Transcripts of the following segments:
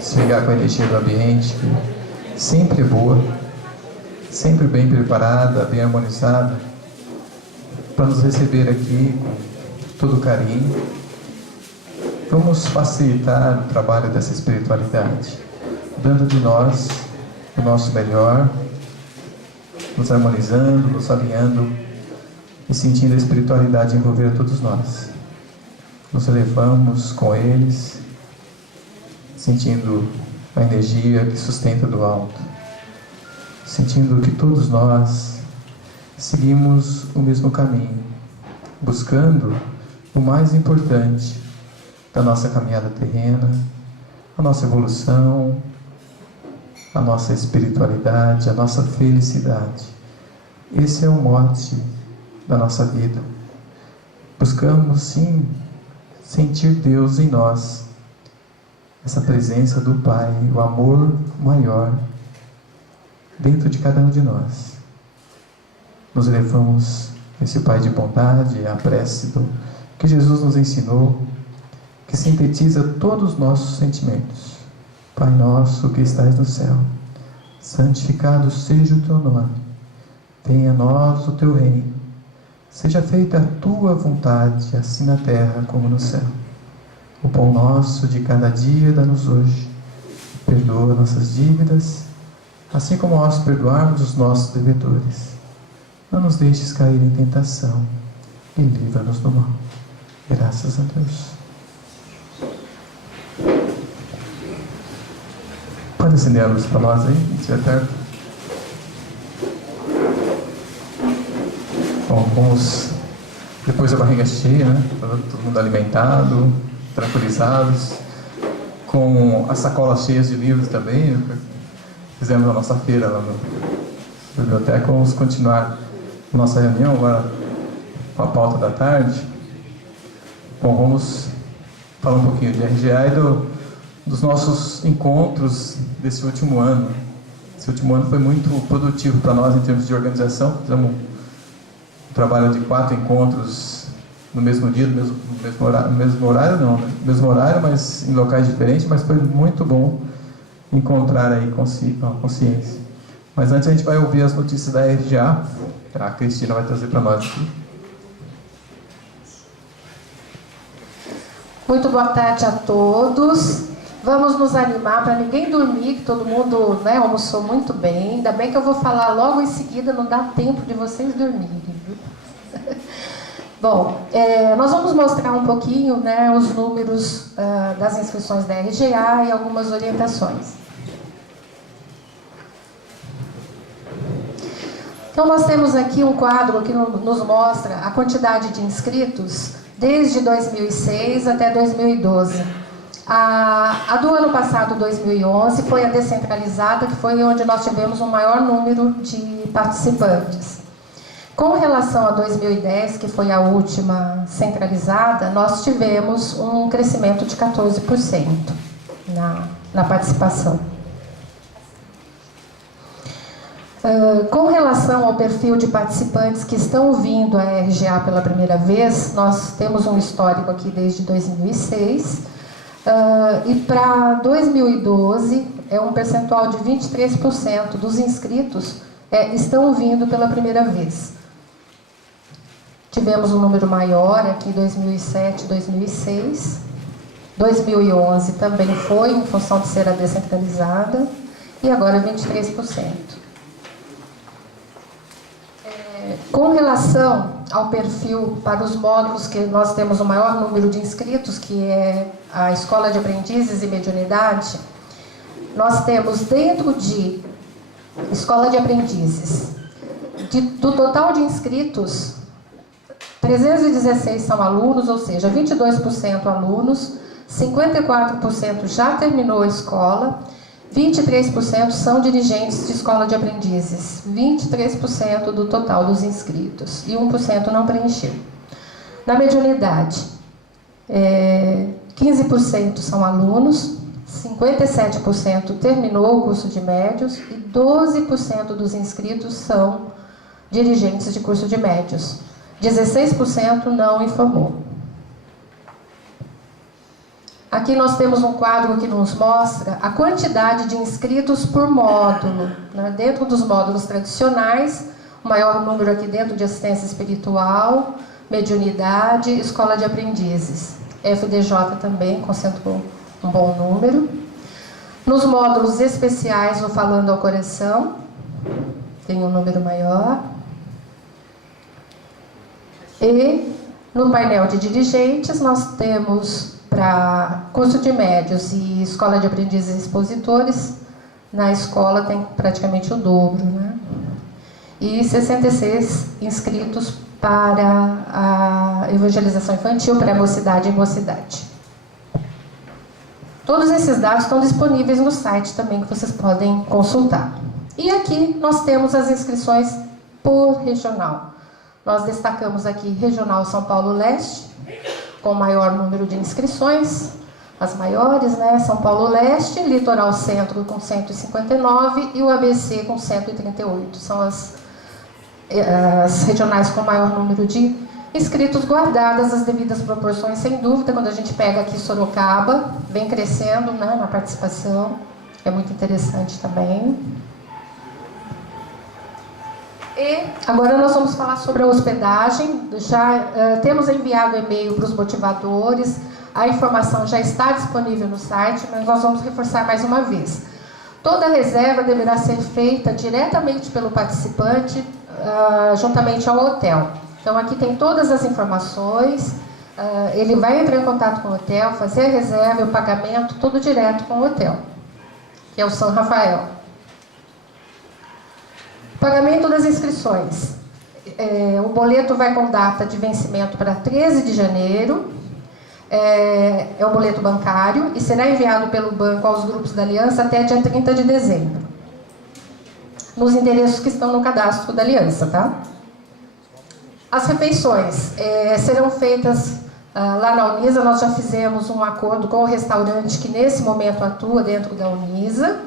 chegar com a energia do ambiente, que sempre é boa, sempre bem preparada, bem harmonizada, para nos receber aqui com todo carinho. Vamos facilitar o trabalho dessa espiritualidade, dando de nós o nosso melhor, nos harmonizando, nos alinhando e sentindo a espiritualidade envolver todos nós. Nos elevamos com eles, sentindo a energia que sustenta do alto, sentindo que todos nós seguimos o mesmo caminho, buscando o mais importante da nossa caminhada terrena, a nossa evolução, a nossa espiritualidade, a nossa felicidade. Esse é o mote da nossa vida. Buscamos, sim, sentir Deus em nós, essa presença do Pai, o amor maior dentro de cada um de nós. Nos elevamos esse Pai de bondade, a prece que Jesus nos ensinou, que sintetiza todos os nossos sentimentos. Pai nosso que estais no céu, santificado seja o teu nome. Venha a nós o teu reino. Seja feita a tua vontade, assim na terra como no céu. O pão nosso de cada dia dá-nos hoje. Perdoa nossas dívidas, assim como nós perdoarmos os nossos devedores. Não nos deixes cair em tentação e livra-nos do mal. Graças a Deus. Pode acender a luz para nós aí, se é perto. Bom, vamos, depois da barriga cheia, né? Todo mundo alimentado, tranquilizados, com as sacolas cheias de livros também. Fizemos a nossa feira lá na biblioteca. Vamos continuar a nossa reunião agora com a pauta da tarde. Bom, vamos falar um pouquinho de RGA e dos nossos encontros desse último ano. Esse último ano foi muito produtivo para nós em termos de organização. Fizemos um trabalho de 4 encontros no mesmo dia, no mesmo horário, mas em locais diferentes, mas foi muito bom encontrar aí consciência. Mas antes a gente vai ouvir as notícias da RGA. A Cristina vai trazer para nós aqui. Muito boa tarde a todos. Vamos nos animar para ninguém dormir, que todo mundo, né, almoçou muito bem. Ainda bem que eu vou falar logo em seguida, não dá tempo de vocês dormirem. Viu? Bom, nós vamos mostrar um pouquinho, né, os números das inscrições da RGA e algumas orientações. Então, nós temos aqui um quadro que nos mostra a quantidade de inscritos desde 2006 até 2012. A do ano passado, 2011, foi a descentralizada, que foi onde nós tivemos um maior número de participantes. Com relação a 2010, que foi a última centralizada, nós tivemos um crescimento de 14% na participação. Com relação ao perfil de participantes que estão vindo à RGA pela primeira vez, nós temos um histórico aqui desde 2006, e para 2012 é um percentual de 23% dos inscritos estão vindo pela primeira vez. Tivemos um número maior aqui em 2007, 2006, 2011 também foi, em função de ser a descentralizada, e agora 23%. Com relação ao perfil para os módulos que nós temos o maior número de inscritos, que é a Escola de Aprendizes e Mediunidade, nós temos dentro de Escola de Aprendizes, do total de inscritos, 316 são alunos, ou seja, 22% alunos, 54% já terminou a escola, 23% são dirigentes de escola de aprendizes, 23% do total dos inscritos e 1% não preencheu. Na mediunidade, 15% são alunos, 57% terminou o curso de médios e 12% dos inscritos são dirigentes de curso de médios. 16% não informou. Aqui nós temos um quadro que nos mostra a quantidade de inscritos por módulo, né? Dentro dos módulos tradicionais, o maior número aqui dentro de assistência espiritual, mediunidade, escola de aprendizes. FDJ também concentrou um bom número. Nos módulos especiais, o Falando ao Coração, tem um número maior. E no painel de dirigentes, nós temos para curso de médios e escola de aprendizes e expositores, na escola tem praticamente o dobro, né? E 66 inscritos para a evangelização infantil, para a mocidade e mocidade. Todos esses dados estão disponíveis no site também, que vocês podem consultar. E aqui nós temos as inscrições por regional. Nós destacamos aqui Regional São Paulo Leste, com o maior número de inscrições, as maiores, né? São Paulo Leste, Litoral Centro com 159 e o ABC com 138. São as regionais com maior número de inscritos, guardadas as devidas proporções, sem dúvida. Quando a gente pega aqui Sorocaba, vem crescendo, né, na participação, é muito interessante também. E agora nós vamos falar sobre a hospedagem. Já temos enviado e-mail para os motivadores, a informação já está disponível no site, mas nós vamos reforçar mais uma vez. Toda reserva deverá ser feita diretamente pelo participante, juntamente ao hotel. Então aqui tem todas as informações, ele vai entrar em contato com o hotel, fazer a reserva e o pagamento, tudo direto com o hotel, que é o São Rafael. Pagamento das inscrições. O boleto vai com data de vencimento para 13 de janeiro. É um boleto bancário e será enviado pelo banco aos grupos da Aliança até dia 30 de dezembro. Nos endereços que estão no cadastro da Aliança, tá? As refeições serão feitas lá na Unisa. Nós já fizemos um acordo com o restaurante que nesse momento atua dentro da Unisa.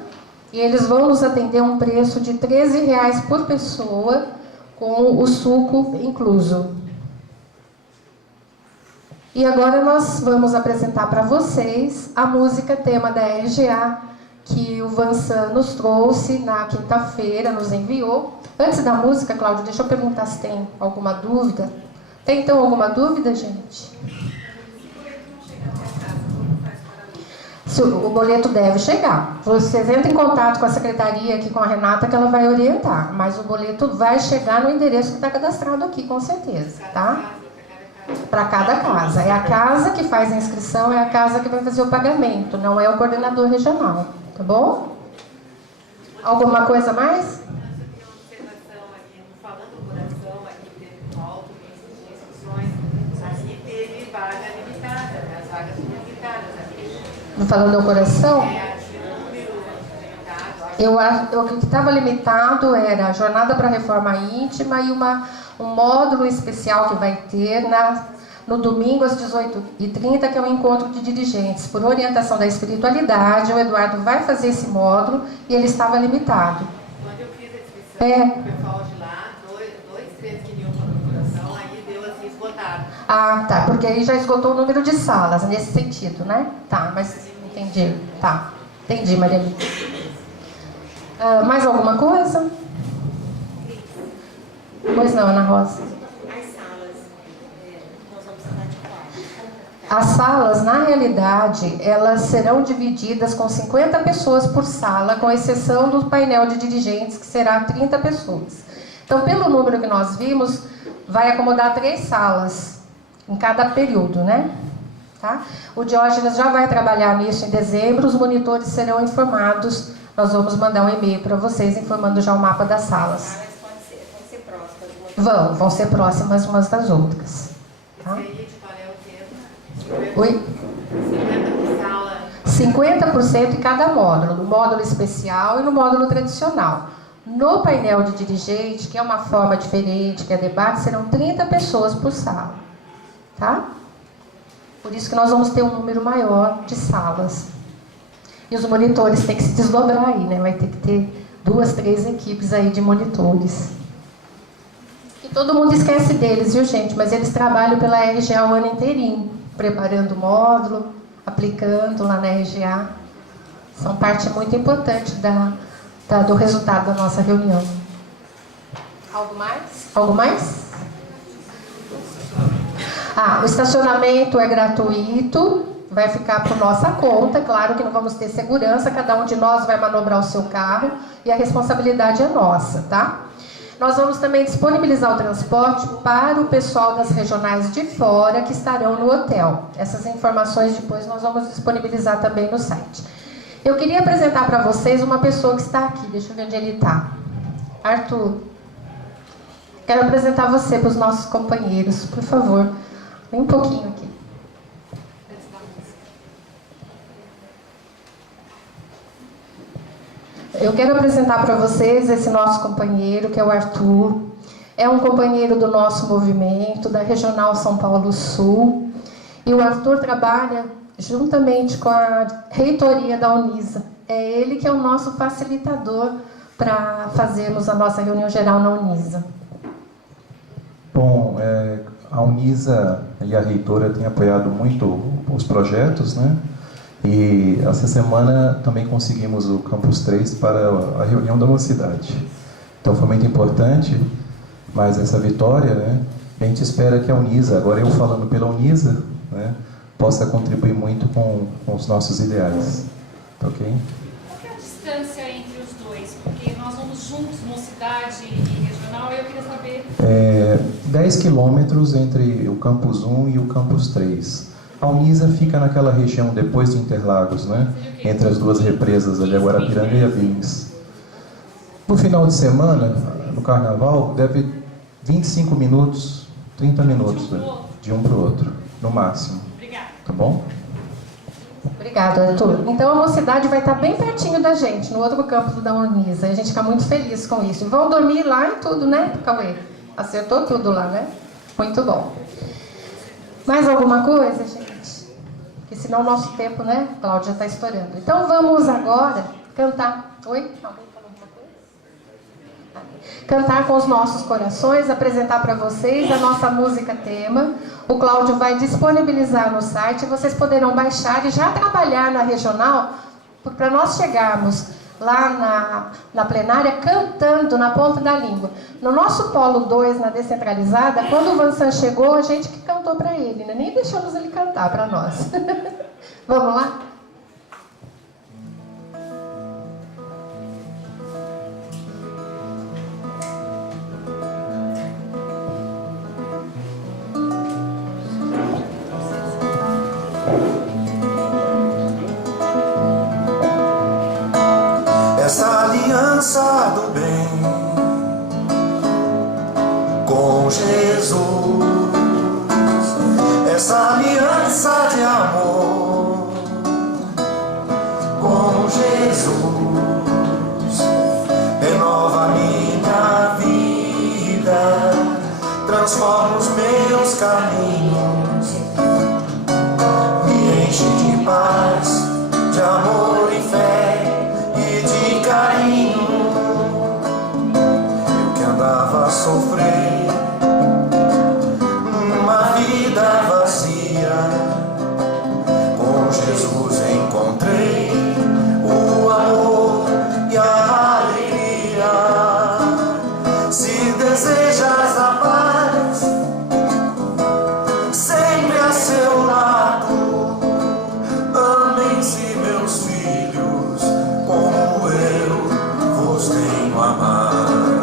E eles vão nos atender a um preço de R$ 13,00 por pessoa, com o suco incluso. E agora nós vamos apresentar para vocês a música tema da RGA, que o Vansan nos trouxe na quinta-feira, nos enviou. Antes da música, Cláudio, deixa eu perguntar se tem alguma dúvida. Tem então alguma dúvida, gente? O boleto deve chegar. Vocês entram em contato com a secretaria aqui, com a Renata, que ela vai orientar. Mas o boleto vai chegar no endereço que está cadastrado aqui, com certeza, tá? Para cada casa. É a casa que faz a inscrição, é a casa que vai fazer o pagamento, não é o coordenador regional, tá bom? Alguma coisa mais? Falando ao coração, o que estava limitado era a jornada para reforma íntima e um módulo especial que vai ter no domingo às 18h30, que é um encontro de dirigentes. Por orientação da espiritualidade, o Eduardo vai fazer esse módulo e ele estava limitado. Quando eu fiz a inscrição, o pessoal de lá, três queriam falar no coração, aí deu assim, esgotado. Ah, tá, porque aí já esgotou o número de salas, nesse sentido, né? Tá, mas entendi. Tá, entendi, Maria Lívia. Mais alguma coisa? Pois não, Ana Rosa. As salas, nós vamos precisar de quatro. As salas, na realidade, elas serão divididas com 50 pessoas por sala, com exceção do painel de dirigentes, que será 30 pessoas. Então, pelo número que nós vimos, vai acomodar 3 salas em cada período, né? Tá? O Diógenes já vai trabalhar nisso em dezembro, os monitores serão informados, nós vamos mandar um e-mail para vocês informando já o mapa das salas. Vão ser próximas. Vão ser próximas umas das outras. Tá? Oi? 50% em cada módulo, no módulo especial e no módulo tradicional. No painel de dirigente, que é uma forma diferente, que é debate, serão 30 pessoas por sala. Tá? Por isso que nós vamos ter um número maior de salas. E os monitores têm que se desdobrar aí, né? Vai ter que ter 2, 3 equipes aí de monitores. E todo mundo esquece deles, viu, gente? Mas eles trabalham pela RGA o ano inteirinho, preparando o módulo. aplicando lá na RGA. São parte muito importante do resultado da nossa reunião. Algo mais? Algo mais? O estacionamento é gratuito, vai ficar por nossa conta. Claro que não vamos ter segurança, cada um de nós vai manobrar o seu carro e a responsabilidade é nossa, tá? Nós vamos também disponibilizar o transporte para o pessoal das regionais de fora que estarão no hotel. Essas informações depois nós vamos disponibilizar também no site. Eu queria apresentar para vocês uma pessoa que está aqui, deixa eu ver onde ele está. Arthur, quero apresentar você para os nossos companheiros, por favor. Vem um pouquinho aqui. Eu quero apresentar para vocês esse nosso companheiro, que é o Arthur. É um companheiro do nosso movimento, da Regional São Paulo Sul. E o Arthur trabalha juntamente com a reitoria da Unisa. É ele que é o nosso facilitador para fazermos a nossa reunião geral na Unisa. Bom, a Unisa e a reitora têm apoiado muito os projetos, né? E essa semana também conseguimos o Campus 3 para a reunião da mocidade. Então foi muito importante, mas essa vitória, né? A gente espera que a Unisa, agora eu falando pela Unisa, né? Possa contribuir muito com os nossos ideais. Tá ok? Qual que é a distância entre os dois? Porque nós vamos juntos, mocidade e regional, e eu queria saber... 10 quilômetros entre o Campus 1 e o Campus 3. A Unisa fica naquela região depois de Interlagos, né? Entre as duas represas ali, a Guarapiranga e a Bins. No final de semana, no carnaval, deve 25 minutos, 30 minutos, né? De um para o outro, no máximo. Obrigada. Tá bom? Obrigada, Arthur. Então a mocidade vai estar bem pertinho da gente, no outro campus da Unisa. E a gente fica muito feliz com isso. Vão dormir lá e tudo, né, Cauê? Acertou tudo lá, né? Muito bom. Mais alguma coisa, gente? Porque senão o nosso tempo, né, Cláudia, está estourando. Então vamos agora cantar. Oi? Alguém falou alguma coisa? Cantar com os nossos corações, apresentar para vocês a nossa música tema. O Cláudio vai disponibilizar no site, vocês poderão baixar e já trabalhar na regional, para nós chegarmos lá na plenária cantando na ponta da língua. No nosso polo 2, na descentralizada, quando o Vansan chegou, a gente que cantou para ele, né? Nem deixamos ele cantar para nós. Vamos lá? Essa aliança do bem com Jesus, essa aliança de amor com Jesus, renova minha vida, transforma os meus caminhos, me enche de paz, de amor e fé e de carinho. Eu que andava a sofrer numa vida vazia, com Jesus encontrei o amor e a alegria. Se desejas a paz, sempre a seu lado, amem-se meus filhos, como eu vos tenho amado.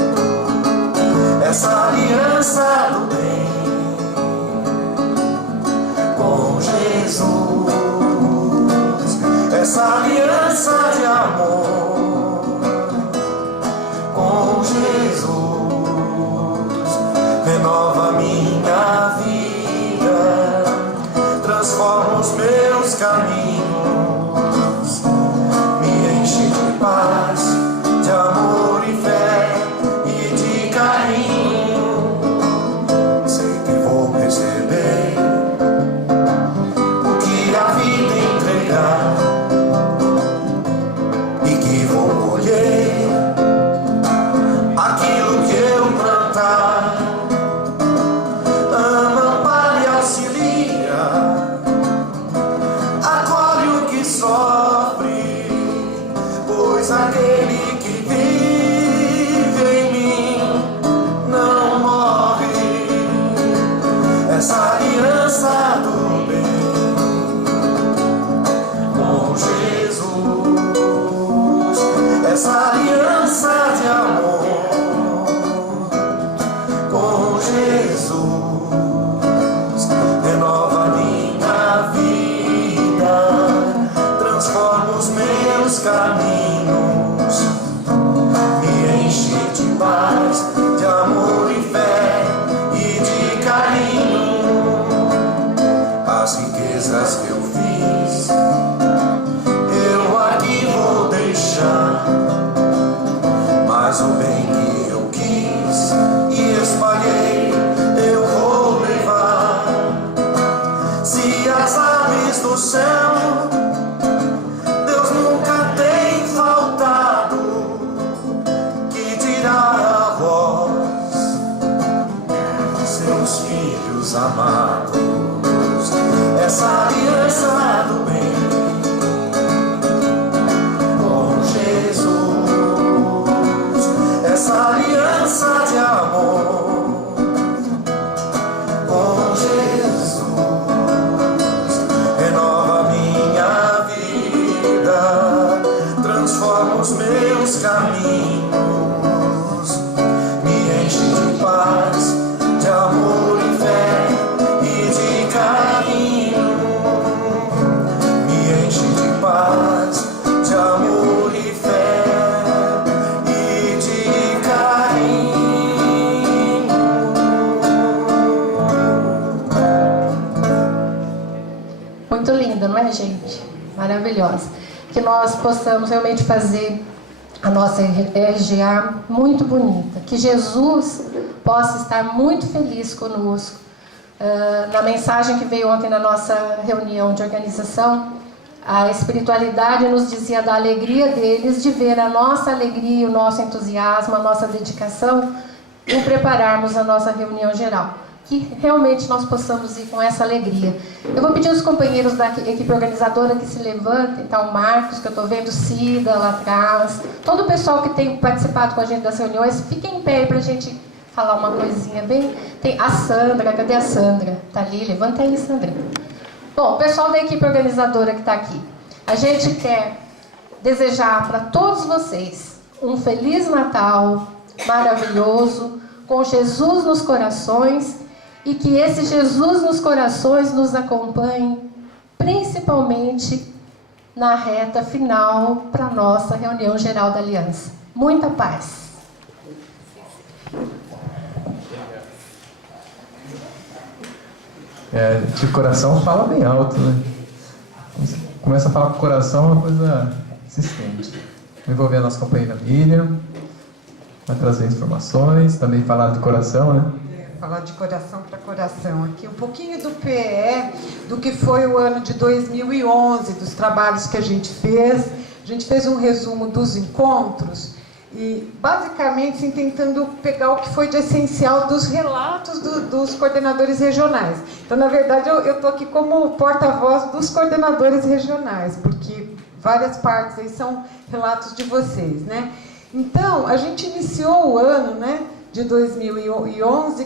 Essa aliança do bem com Jesus, essa aliança de amor com Jesus, renova minha vida, transforma os meus caminhos, me enche de paz, de amor e fé e de carinho. Sei que vou receber o que a vida entregar e que vou colher aquilo que eu plantar. Ama, ampara e auxilia a pois aquele que vive em mim não morre. Essa aliança do bem com Jesus, essa aliança de amor com Jesus, renova minha vida, transforma os meus caminhos, me enche de paz, de amor e fé e de carinho. As riquezas que eu fiz, eu aqui vou deixar, mas o bem que eu quis e espalhei, eu vou levar. Se as aves do céu Deus nunca tem faltado, que dirá a vós, seus filhos amados, essa aliança do bem com Jesus, essa aliança de amor com Jesus, renova minha vida, transforma os meus caminhos, me enche de paz, de amor e fé e de carinho, me enche de paz, de amor e fé e de carinho. Muito linda, não é, gente? Maravilhosa. Que nós possamos realmente fazer a nossa RGA muito bonita. Que Jesus possa estar muito feliz conosco. Na mensagem que veio ontem na nossa reunião de organização, a espiritualidade nos dizia da alegria deles de ver a nossa alegria, o nosso entusiasmo, a nossa dedicação em prepararmos a nossa reunião geral. Que realmente nós possamos ir com essa alegria. Eu vou pedir aos companheiros da equipe organizadora que se levantem, tá o Marcos, que eu estou vendo, Cida lá atrás, todo o pessoal que tem participado com a gente das reuniões, fiquem em pé para a gente falar uma coisinha bem... Tem a Sandra, cadê a Sandra? Tá ali, levanta aí, Sandra. Bom, o pessoal da equipe organizadora que está aqui, a gente quer desejar para todos vocês um Feliz Natal maravilhoso, com Jesus nos corações, e que esse Jesus nos corações nos acompanhe, principalmente na reta final para a nossa reunião geral da Aliança. Muita paz. De coração fala bem alto, né? Começa a falar com o coração, é uma coisa se estende. Vou envolver a nossa companheira Miriam, vai trazer informações, também falar de coração, né? Falar de coração para coração aqui, um pouquinho do PE, do que foi o ano de 2011, dos trabalhos que a gente fez. A gente fez um resumo dos encontros e, basicamente, assim, tentando pegar o que foi de essencial dos relatos dos coordenadores regionais. Então, na verdade, eu estou aqui como porta-voz dos coordenadores regionais, porque várias partes aí são relatos de vocês, né? Então, a gente iniciou o ano, né, de 2011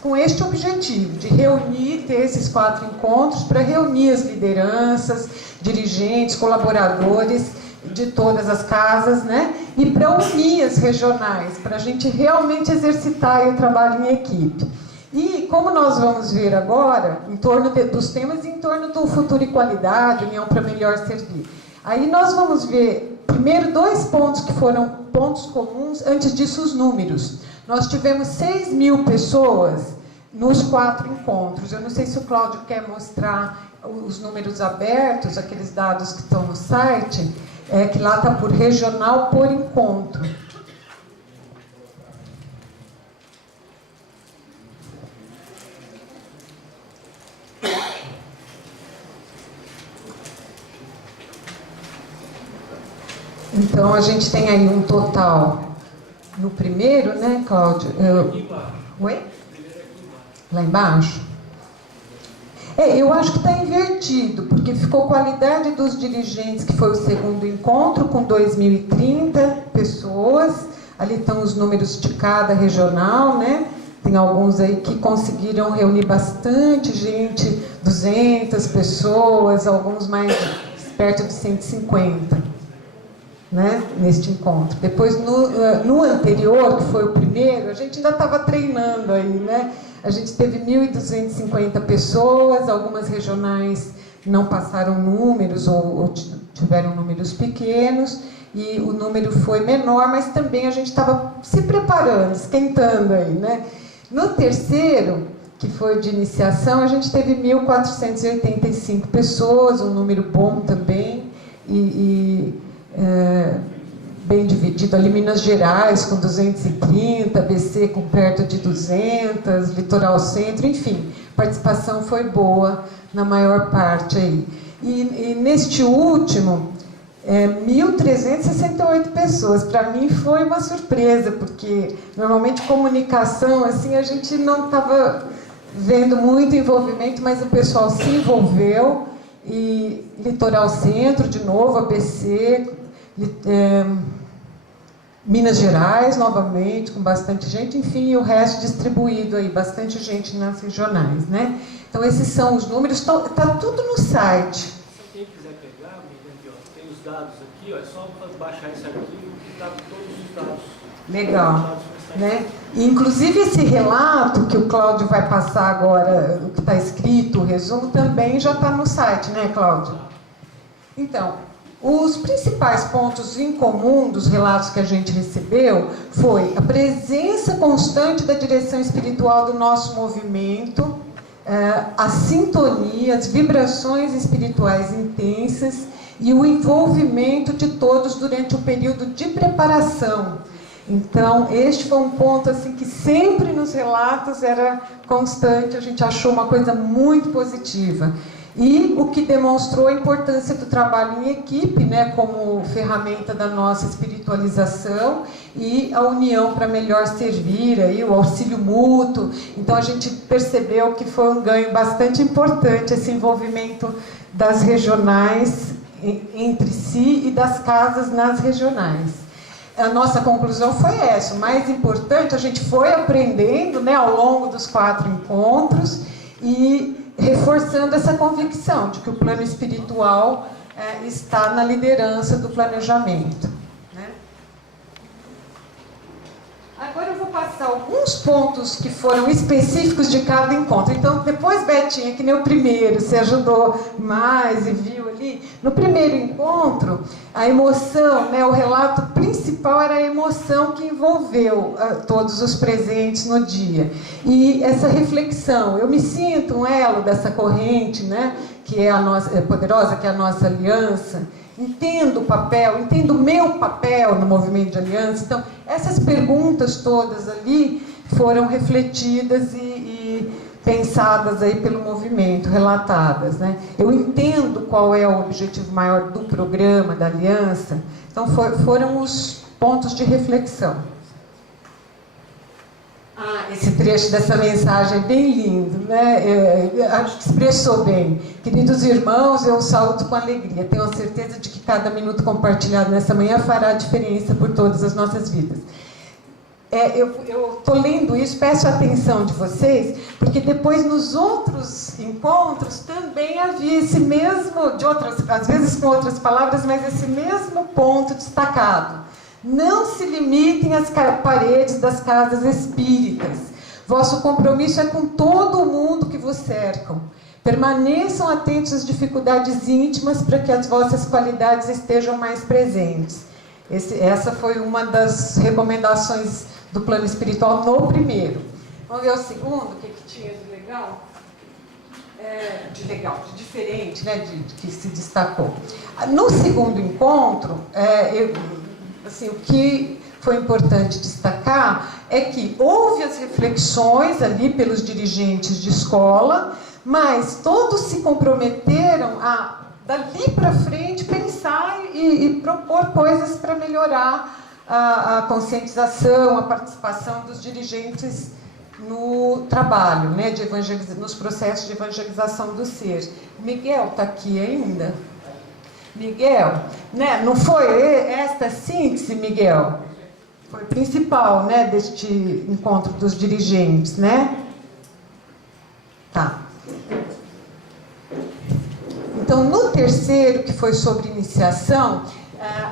com este objetivo, de reunir, ter esses 4 encontros para reunir as lideranças, dirigentes, colaboradores de todas as casas, né, e para unir as regionais, para a gente realmente exercitar o trabalho em equipe. E como nós vamos ver agora, em torno dos temas, em torno do futuro e qualidade, união para melhor servir. Aí nós vamos ver, primeiro, 2 pontos que foram pontos comuns, antes disso os números. Nós tivemos 6.000 pessoas nos 4 encontros. Eu não sei se o Cláudio quer mostrar os números abertos, aqueles dados que estão no site, que lá está por regional, por encontro. Então, a gente tem aí um total no primeiro, né, Cláudio? Oi? Lá embaixo? Eu acho que está invertido, porque ficou qualidade dos dirigentes, que foi o segundo encontro, com 2.030 pessoas. Ali estão os números de cada regional, né? Tem alguns aí que conseguiram reunir bastante gente, 200 pessoas, alguns mais perto de 150, né? Neste encontro. Depois, no anterior, que foi o primeiro, a gente ainda estava treinando aí, né? A gente teve 1.250 pessoas, algumas regionais não passaram números ou tiveram números pequenos, e o número foi menor, mas também a gente estava se preparando, esquentando aí, né? No terceiro, que foi de iniciação, a gente teve 1.485 pessoas, um número bom também, bem dividido ali, Minas Gerais com 230, ABC com perto de 200, Litoral Centro, enfim, a participação foi boa na maior parte aí. E neste último, 1.368 pessoas. Para mim foi uma surpresa, porque normalmente comunicação, assim, a gente não estava vendo muito envolvimento, mas o pessoal se envolveu, e Litoral Centro, de novo, ABC, Minas Gerais, novamente, com bastante gente, enfim, e o resto distribuído aí, bastante gente nas regionais, né? Então, esses são os números, está tudo no site. Se quem quiser pegar, aqui, ó, tem os dados aqui, ó, é só baixar esse arquivo que está todos os dados. Legal, né? E, inclusive, esse relato que o Cláudio vai passar agora, o que está escrito, o resumo, também já está no site, né, Cláudio? Então, os principais pontos em comum dos relatos que a gente recebeu foi a presença constante da direção espiritual do nosso movimento, a sintonia, as vibrações espirituais intensas e o envolvimento de todos durante o período de preparação. Então, este foi um ponto assim, que sempre nos relatos era constante, a gente achou uma coisa muito positiva. E o que demonstrou a importância do trabalho em equipe, né, como ferramenta da nossa espiritualização, e a união para melhor servir, aí, o auxílio mútuo. Então a gente percebeu que foi um ganho bastante importante esse envolvimento das regionais entre si e das casas nas regionais. A nossa conclusão foi essa: o mais importante, a gente foi aprendendo, né, ao longo dos 4 encontros, e reforçando essa convicção de que o plano espiritual está na liderança do planejamento, né? Agora eu vou passar alguns pontos que foram específicos de cada encontro. Então, depois, Betinha, que nem o primeiro, você ajudou mais e viu ali. No primeiro encontro, a emoção, né, o relato principal era a emoção que envolveu todos os presentes no dia. E essa reflexão, eu me sinto um elo dessa corrente, né, que é a nossa poderosa, que é a nossa aliança. Entendo o papel, entendo o meu papel no movimento de aliança. Então, essas perguntas todas ali foram refletidas e pensadas aí pelo movimento, relatadas, né? Eu entendo qual é o objetivo maior do programa, da aliança. Então, foram os pontos de reflexão. Esse trecho dessa mensagem é bem lindo, né? Acho que expressou bem. Queridos irmãos, eu saúdo com alegria. Tenho a certeza de que cada minuto compartilhado nessa manhã fará diferença por todas as nossas vidas. Eu estou lendo isso, peço a atenção de vocês, porque depois nos outros encontros também havia esse mesmo, às vezes com outras palavras, mas esse mesmo ponto destacado. Não se limitem às paredes das casas espíritas. Vosso compromisso é com todo o mundo que vos cercam. Permaneçam atentos às dificuldades íntimas para que as vossas qualidades estejam mais presentes. Essa foi uma das recomendações do plano espiritual no primeiro. Vamos ver o segundo, o que tinha de legal? De diferente, né? Que se destacou. No segundo encontro, assim, o que foi importante destacar é que houve as reflexões ali pelos dirigentes de escola, mas todos se comprometeram a, dali para frente, pensar e propor coisas para melhorar a conscientização, a participação dos dirigentes no trabalho, né, de nos processos de evangelização do ser. Miguel está aqui ainda? Miguel, né, não foi esta síntese, Miguel? Foi principal, né, deste encontro dos dirigentes, né? Tá. Então, no terceiro, que foi sobre iniciação,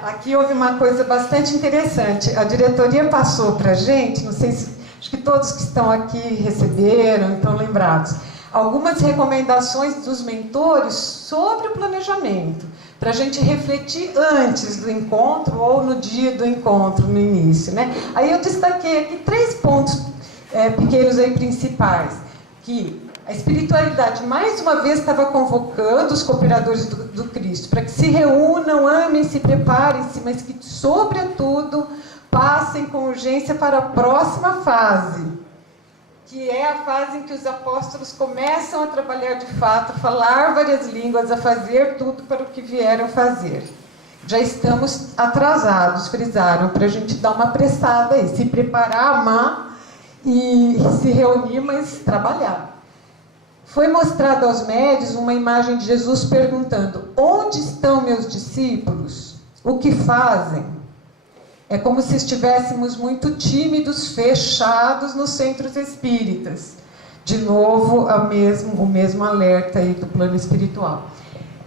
aqui houve uma coisa bastante interessante. A diretoria passou para a gente, não sei se, acho que todos que estão aqui receberam, estão lembrados, algumas recomendações dos mentores sobre o planejamento, para a gente refletir antes do encontro ou no dia do encontro, no início, né? Aí eu destaquei aqui 3 pontos pequenos aí principais, que a espiritualidade, mais uma vez, estava convocando os cooperadores do Cristo para que se reúnam, amem, se preparem-se, mas que, sobretudo, passem com urgência para a próxima fase, que é a fase em que os apóstolos começam a trabalhar de fato, a falar várias línguas, a fazer tudo para o que vieram fazer. Já estamos atrasados, frisaram, para a gente dar uma apressada aí, se preparar, amar e se reunir, mas trabalhar. Foi mostrado aos médios uma imagem de Jesus perguntando: onde estão meus discípulos? O que fazem? É como se estivéssemos muito tímidos, fechados nos centros espíritas. De novo, o mesmo alerta aí do plano espiritual.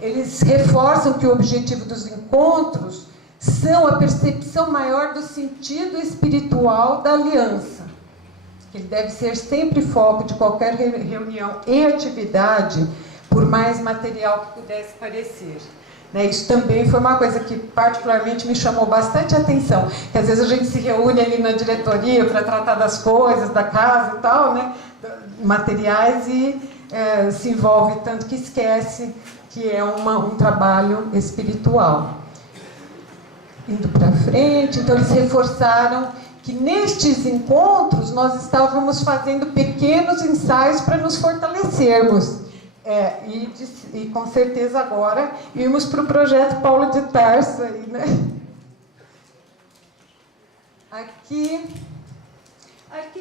Eles reforçam que o objetivo dos encontros são a percepção maior do sentido espiritual da aliança. Ele deve ser sempre foco de qualquer reunião e atividade, por mais material que pudesse parecer. Isso também foi uma coisa que particularmente me chamou bastante atenção, que às vezes a gente se reúne ali na diretoria para tratar das coisas, da casa e tal, né, materiais, e se envolve tanto que esquece que é um trabalho espiritual. Indo para frente, então eles reforçaram que nestes encontros nós estávamos fazendo pequenos ensaios para nos fortalecermos. E com certeza agora irmos para o projeto Paulo de Tarso. Aí, né? Aqui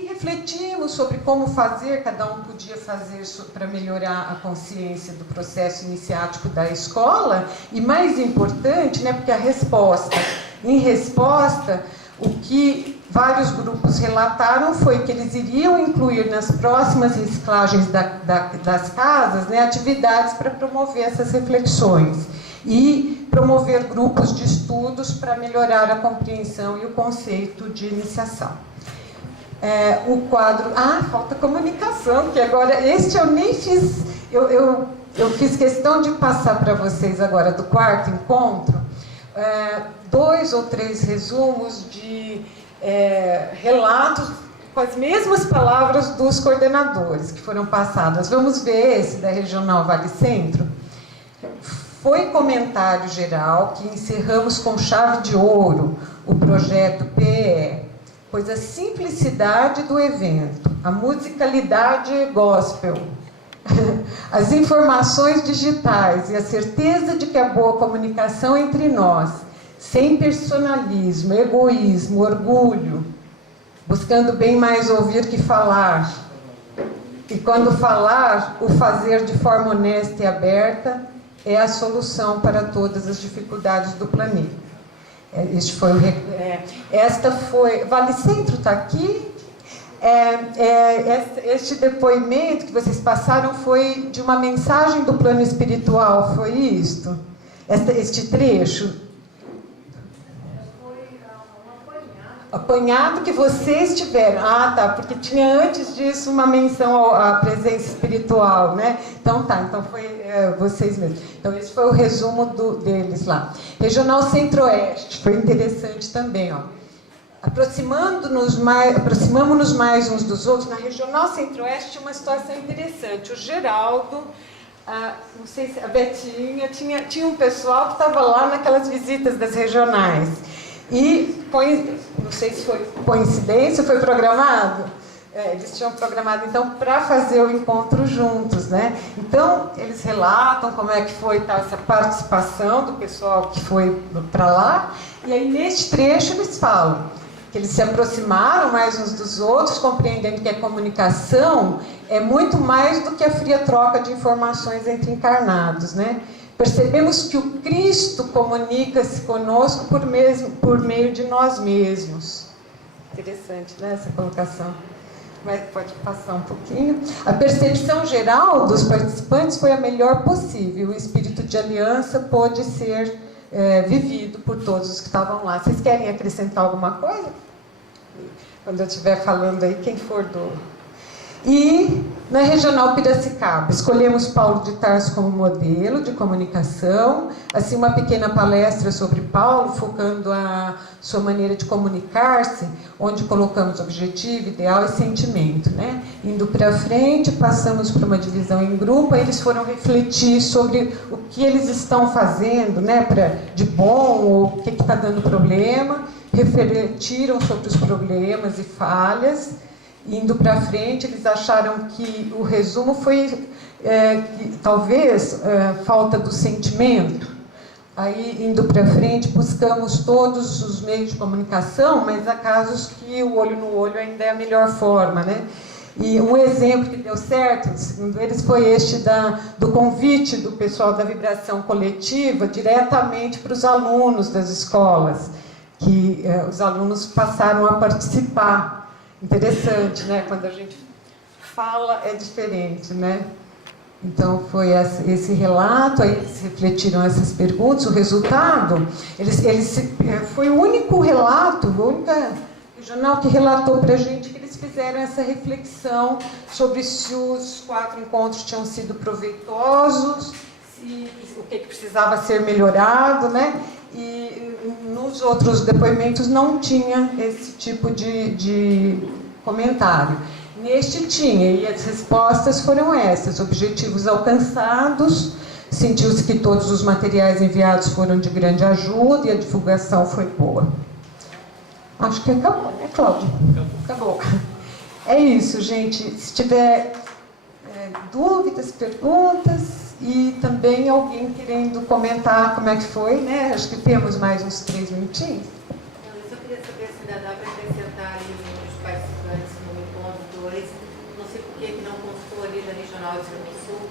refletimos sobre como fazer, cada um podia fazer para melhorar a consciência do processo iniciático da escola, e mais importante, né, porque em resposta, o que vários grupos relataram foi que eles iriam incluir nas próximas reciclagens das casas, né, atividades para promover essas reflexões e promover grupos de estudos para melhorar a compreensão e o conceito de iniciação. O quadro... falta comunicação, que agora este eu nem fiz... Eu fiz questão de passar para vocês agora do quarto encontro 2 ou 3 resumos de relatos com as mesmas palavras dos coordenadores que foram passadas. Vamos ver esse da Regional Vale Centro. Foi comentário geral que encerramos com chave de ouro o projeto PE, pois a simplicidade do evento, a musicalidade gospel, as informações digitais e a certeza de que a boa comunicação entre nós, sem personalismo, egoísmo, orgulho, buscando bem mais ouvir que falar, e quando falar, o fazer de forma honesta e aberta, é a solução para todas as dificuldades do planeta. Esta foi... Vale Centro está aqui. Este depoimento que vocês passaram foi de uma mensagem do plano espiritual, foi isto? Este trecho? Apanhado que vocês tiveram. Tá, porque tinha antes disso uma menção à presença espiritual, né? Então foi vocês mesmos. Então esse foi o resumo deles lá. Regional Centro-Oeste, foi interessante também, ó. Aproximamos-nos mais uns dos outros. Na Regional Centro-Oeste tinha uma situação interessante. O Geraldo, não sei se a Betinha, tinha um pessoal que estava lá naquelas visitas das regionais. E, não sei se foi coincidência, foi programado? Eles tinham programado, então, para fazer o encontro juntos, né? Então, eles relatam como é que foi essa participação do pessoal que foi para lá. E aí, neste trecho, eles falam que eles se aproximaram mais uns dos outros, compreendendo que a comunicação é muito mais do que a fria troca de informações entre encarnados, né? Percebemos que o Cristo comunica-se conosco por meio de nós mesmos. Interessante, né, essa colocação. Mas pode passar um pouquinho. A percepção geral dos participantes foi a melhor possível. O espírito de aliança pôde ser vivido por todos os que estavam lá. Vocês querem acrescentar alguma coisa? Quando eu estiver falando aí, quem for do... E na Regional Piracicaba, escolhemos Paulo de Tarso como modelo de comunicação, assim uma pequena palestra sobre Paulo, focando a sua maneira de comunicar-se, onde colocamos objetivo, ideal e sentimento, né? Indo para frente, passamos por uma divisão em grupo, aí eles foram refletir sobre o que eles estão fazendo, né, de bom, ou o que está dando problema, refletiram sobre os problemas e falhas. Indo para frente, eles acharam que o resumo foi, talvez, falta do sentimento. Aí, indo para frente, buscamos todos os meios de comunicação, mas há casos que o olho no olho ainda é a melhor forma, né? E um exemplo que deu certo, segundo eles, foi este do convite do pessoal da vibração coletiva diretamente para os alunos das escolas, que os alunos passaram a participar. Interessante, né? Quando a gente fala é diferente, né? Então foi esse relato, aí eles refletiram essas perguntas, o resultado, foi o único relato, o único regional que relatou para a gente que eles fizeram essa reflexão sobre se os 4 encontros tinham sido proveitosos, o que precisava ser melhorado, né? E nos outros depoimentos não tinha esse tipo de comentário. Neste tinha, e as respostas foram essas: objetivos alcançados, sentiu-se que todos os materiais enviados foram de grande ajuda e a divulgação foi boa. Acho que acabou, né, Cláudia? Acabou. É isso, gente. Se tiver dúvidas, perguntas... E também alguém querendo comentar como é que foi, né? Acho que temos mais uns 3 minutinhos. Eu só queria saber se ainda dá para acrescentar ali os números de participantes no encontro 2. Não sei por que não constou ali da Regional de Sul.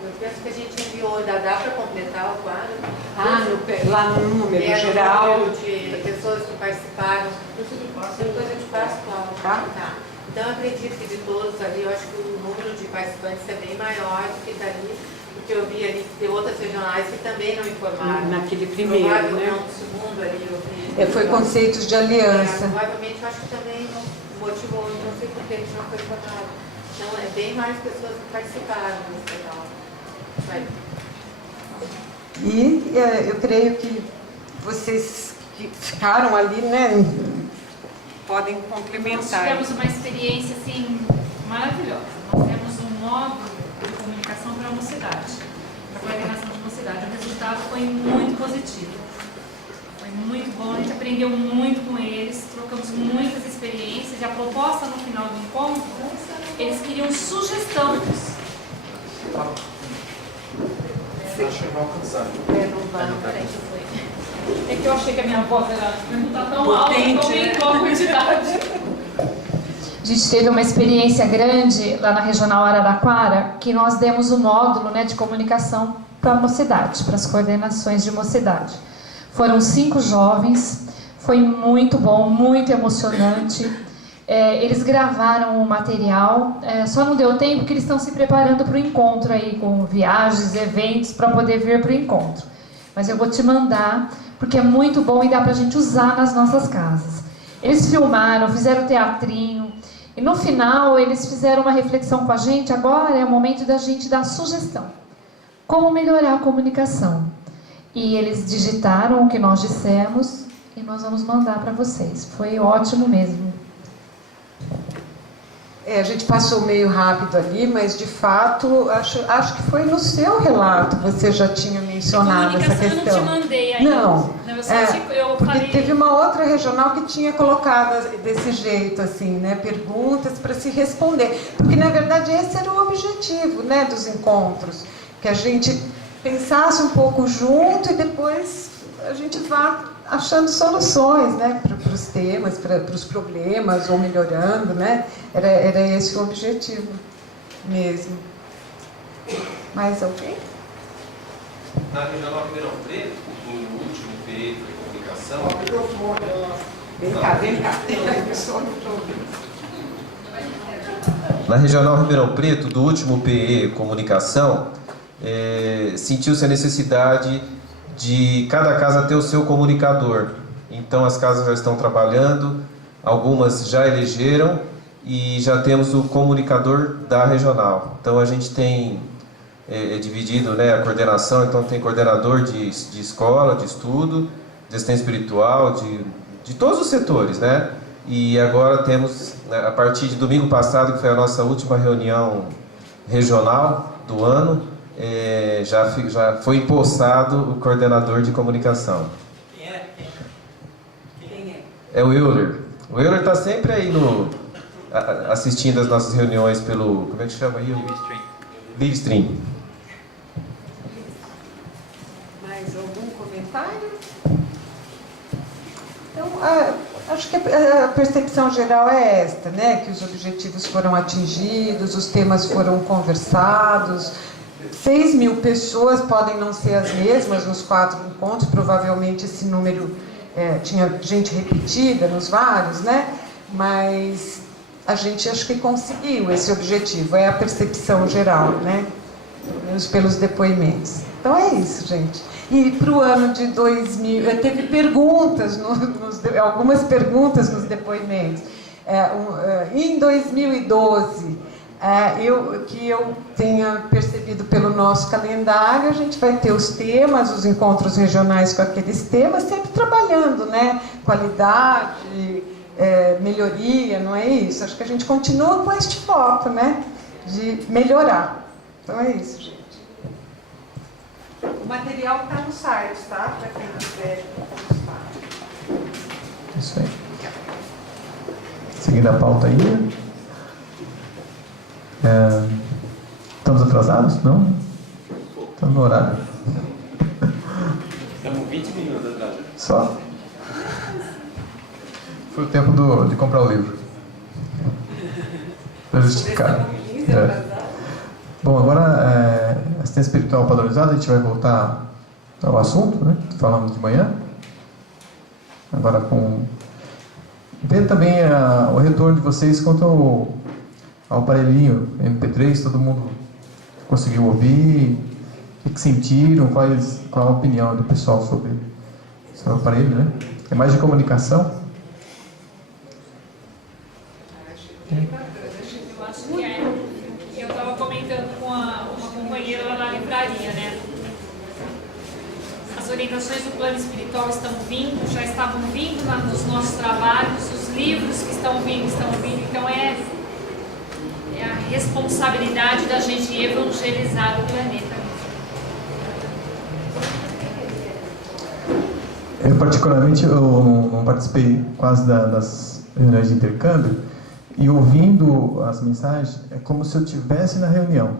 Eu penso que a gente enviou, ainda dá para completar o quadro? Lá no número geral. No número de pessoas que participaram. Depois eu te passo, Cláudia. Tá. Então, eu acredito que de todos ali, eu acho que o número de participantes é bem maior do que dali, porque eu vi ali que tem outras regionais que também não informaram. Naquele primeiro, né? Não, no segundo ali, eu vi. Foi conceitos de aliança. Provavelmente, eu acho que também motivou, não sei por que eles não foi informado. Então, é bem mais pessoas que participaram desse legal. E eu creio que vocês que ficaram ali, né? Podem complementar. Nós tivemos uma experiência assim, maravilhosa. Nós temos um módulo de comunicação para a mocidade, para a coordenação de mocidade. O resultado foi muito positivo. Foi muito bom, a gente aprendeu muito com eles, trocamos muitas experiências. E a proposta no final do encontro, eles queriam sugestão. Acho que vai alcançar. É que eu achei que a minha voz era não tá tão alta, eu aumentou a quantidade. A gente teve uma experiência grande lá na Regional Araraquara, que nós demos o módulo, né, de comunicação para a mocidade, para as coordenações de mocidade. Foram 5 jovens, foi muito bom, muito emocionante. Eles gravaram o material, só não deu tempo porque eles estão se preparando para o encontro aí, com viagens, eventos, para poder vir para o encontro. Mas eu vou te mandar, porque é muito bom e dá para a gente usar nas nossas casas. Eles filmaram, fizeram teatrinho, e no final eles fizeram uma reflexão com a gente. Agora é o momento da gente dar sugestão. Como melhorar a comunicação? E eles digitaram o que nós dissemos e nós vamos mandar para vocês. Foi ótimo mesmo. A gente passou meio rápido ali, mas de fato, acho que foi no seu relato você já tinha mencionado essa questão. Eu não te mandei ainda. Não, eu porque falei... teve uma outra regional que tinha colocado desse jeito, assim, né, perguntas para se responder. Porque, na verdade, esse era o objetivo, né, dos encontros, que a gente pensasse um pouco junto e depois a gente vá achando soluções, né, para os temas, para os problemas, ou melhorando, né? Era esse o objetivo mesmo. Mais alguém? Na Regional Ribeirão Preto, no último PE de comunicação... Vem cá. Na Regional Ribeirão Preto, do último PE Comunicação, sentiu-se a necessidade de cada casa ter o seu comunicador. Então as casas já estão trabalhando, algumas já elegeram e já temos o comunicador da regional. Então a gente tem dividido, né, a coordenação, então tem coordenador de escola, de estudo, de assistência espiritual, de todos os setores, né? E agora temos, né, a partir de domingo passado, que foi a nossa última reunião regional do ano, já foi empossado o coordenador de comunicação. Quem é? É o Euler. O Euler está sempre aí assistindo as nossas reuniões pelo... Como é que chama aí? Livestream. Mais algum comentário? Então, acho que a percepção geral é esta, né? Que os objetivos foram atingidos, os temas foram conversados. 6.000 pessoas podem não ser as mesmas nos 4 encontros, provavelmente esse número tinha gente repetida nos vários, né? Mas a gente acho que conseguiu esse objetivo, é a percepção geral, né? Pelo menos pelos depoimentos. Então é isso, gente. E para o ano de 2000, teve perguntas, algumas perguntas nos depoimentos. Em 2012, que eu tenha percebido pelo nosso calendário, a gente vai ter os temas, os encontros regionais com aqueles temas, sempre trabalhando, né? Qualidade, melhoria, não é isso? Acho que a gente continua com este foco, né? De melhorar. Então é isso, gente. O material está no site, tá? Para quem quiser consultar. Isso aí. Seguindo a pauta aí. Estamos atrasados? Não? Estamos no horário. Estamos 20 minutos atrás. Só? Foi o tempo de comprar o livro. Para justificar. Bom, agora, assistência espiritual padronizada, a gente vai voltar ao assunto, né? Falamos de manhã. Agora ver também o retorno de vocês quanto ao aparelhinho MP3, todo mundo conseguiu ouvir, o que sentiram, qual a opinião do pessoal sobre o aparelho, né? É mais de comunicação? Eu acho que eu estava comentando com uma companheira lá na livraria, né? As orientações do plano espiritual estão vindo, já estavam vindo nos nossos trabalhos, os livros que estão vindo, então é a responsabilidade da gente evangelizar o planeta. Eu particularmente não participei quase das reuniões de intercâmbio, e ouvindo as mensagens é como se eu estivesse na reunião,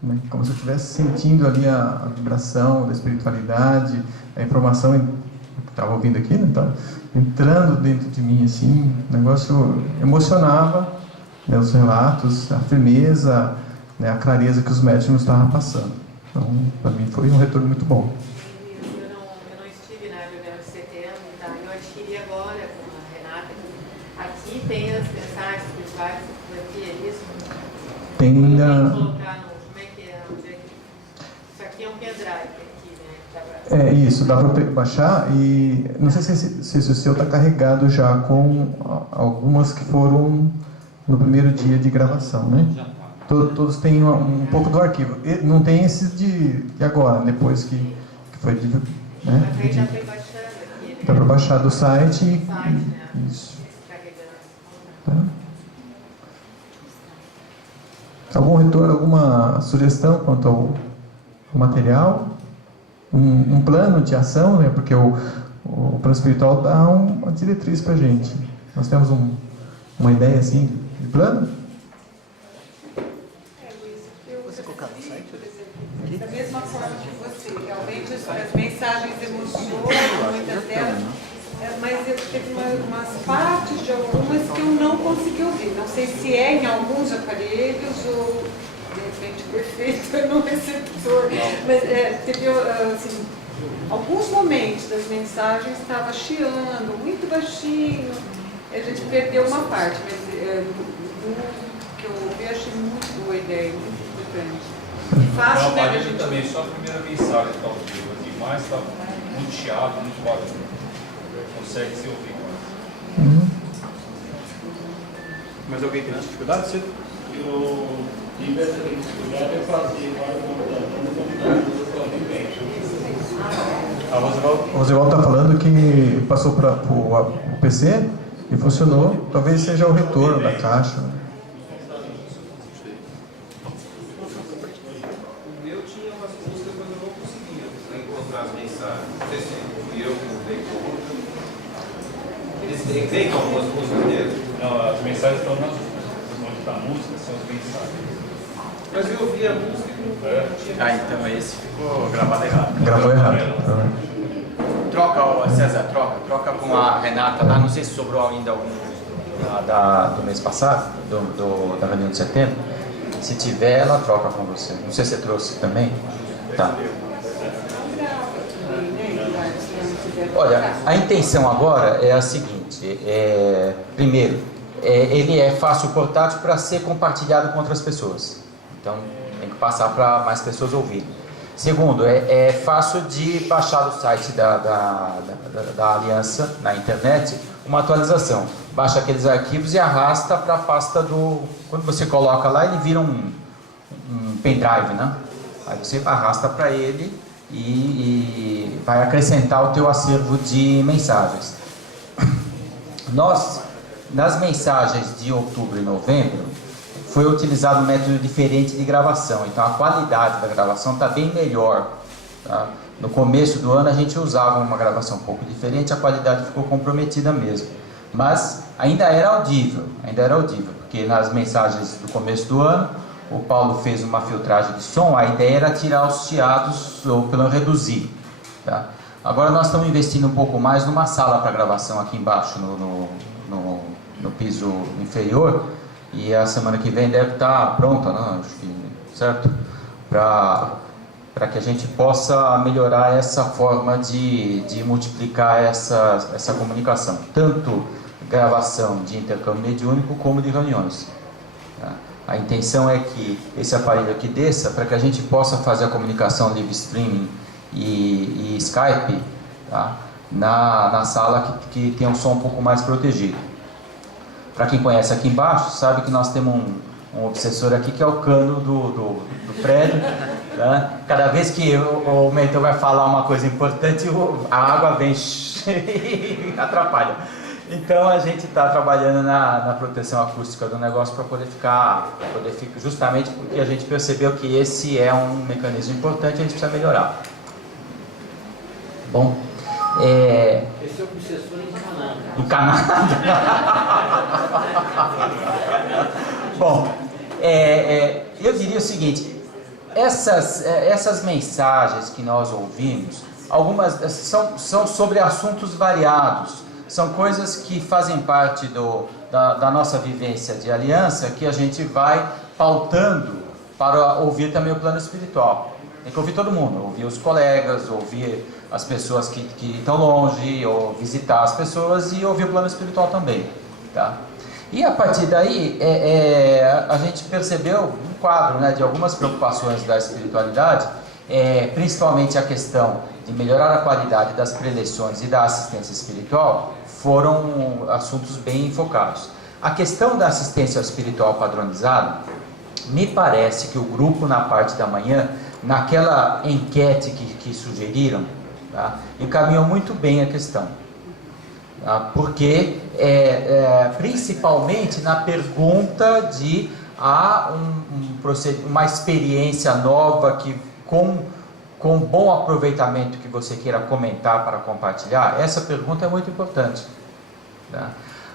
né? Como se eu estivesse sentindo ali a vibração da espiritualidade, a informação que estava ouvindo aqui, né? Tá entrando dentro de mim, assim, o negócio emocionava, né, os relatos, a firmeza, né, a clareza que os médiuns estavam passando. Então, para mim foi um retorno muito bom. Eu não estive na reunião de setembro, tá? Eu adquiri agora com a Renata. Aqui tem as mensagens espirituais, aqui é isso? Tem ainda... Colocar no... Como é que é? Isso aqui é um pendrive aqui, né? Isso, dá para baixar e não sei se o seu está carregado já com algumas que foram no primeiro dia de gravação, né? Todos têm um pouco do arquivo. Não tem esses de agora, depois que foi divulgado. Né? Mas aí já foi baixando aqui, né? Dá para baixar do site. Né? Isso. Tá. Algum retorno, alguma sugestão quanto ao material? Um plano de ação, né? Porque o plano espiritual dá uma diretriz para a gente. Nós temos uma ideia assim de plano? Você colocar no site? Da mesma forma que você, realmente as mensagens emocionam, muitas delas. teve umas partes de algumas que eu não consegui ouvir. Não sei se é em alguns aparelhos ou, de repente, perfeito no receptor. Mas teve, assim, alguns momentos das mensagens estava chiando, muito baixinho. A gente perdeu uma parte, mas do que eu ouvi, achei muito boa a ideia, muito importante. Fácil, no né? aparelho também, só a primeira mensagem está ao vivo aqui, mas está muito chiado, muito barulho. Consegue se ouvir mais. Mas alguém tem dificuldade? Você? Eu tive essa dificuldade de fazer A Rosivaldo está falando que passou para o PC e funcionou. Talvez seja o retorno da caixa. O meu tinha umas músicas, mas eu não conseguia encontrar as mensagens. Não sei se fui eu que mudei com outro. Eles vêm com algumas músicas dele? Não, as mensagens estão nas músicas. Onde está a música são as mensagens. Mas eu ouvi a música e não tinha. Ah, então esse ficou gravado errado. Gravou errado. Troca, César, troca com a Renata lá, não sei se sobrou ainda algum do mês passado, da reunião de setembro. Se tiver, ela troca com você. Não sei se você trouxe também. Tá. Olha, a intenção agora é a seguinte, primeiro, ele é fácil portátil para ser compartilhado com outras pessoas. Então, tem que passar para mais pessoas ouvirem. Segundo, é fácil de baixar do site da Aliança, na internet, uma atualização. Baixa aqueles arquivos e arrasta para a pasta do... Quando você coloca lá, ele vira um pendrive, né? Aí você arrasta para ele e vai acrescentar o teu acervo de mensagens. Nós, nas mensagens de outubro e novembro, foi utilizado um método diferente de gravação, então a qualidade da gravação está bem melhor. Tá? No começo do ano a gente usava uma gravação um pouco diferente, a qualidade ficou comprometida mesmo. Mas ainda era audível, porque nas mensagens do começo do ano, o Paulo fez uma filtragem de som, a ideia era tirar os chiados ou pelo menos reduzir. Tá? Agora nós estamos investindo um pouco mais numa sala para gravação aqui embaixo, no piso inferior, e a semana que vem deve estar pronta, né? Acho que, certo? Para que a gente possa melhorar essa forma de multiplicar essa comunicação, tanto gravação de intercâmbio mediúnico como de reuniões. Tá? A intenção é que esse aparelho aqui desça para que a gente possa fazer a comunicação live streaming e Skype, tá? na sala que tem um som um pouco mais protegido. Para quem conhece aqui embaixo, sabe que nós temos um obsessor aqui que é o cano do prédio. Tá? Cada vez que o mentor vai falar uma coisa importante, a água vem e atrapalha. Então a gente está trabalhando na proteção acústica do negócio para poder ficar, justamente porque a gente percebeu que esse é um mecanismo importante e a gente precisa melhorar. Bom, esse é o obsessor encanado. Bom, eu diria o seguinte, essas mensagens que nós ouvimos, algumas são sobre assuntos variados, são coisas que fazem parte da nossa vivência de aliança, que a gente vai pautando para ouvir também o plano espiritual. Tem que ouvir todo mundo, ouvir os colegas, ouvir as pessoas que estão longe, ou visitar as pessoas e ouvir o plano espiritual também. Tá? E a partir daí, a gente percebeu um quadro, né, de algumas preocupações da espiritualidade, principalmente a questão de melhorar a qualidade das preleções e da assistência espiritual, foram assuntos bem enfocados. A questão da assistência espiritual padronizada, me parece que o grupo na parte da manhã, naquela enquete que sugeriram, tá, encaminhou muito bem a questão. Tá, porque, principalmente na pergunta de uma experiência nova que com bom aproveitamento que você queira comentar para compartilhar, essa pergunta é muito importante. Tá?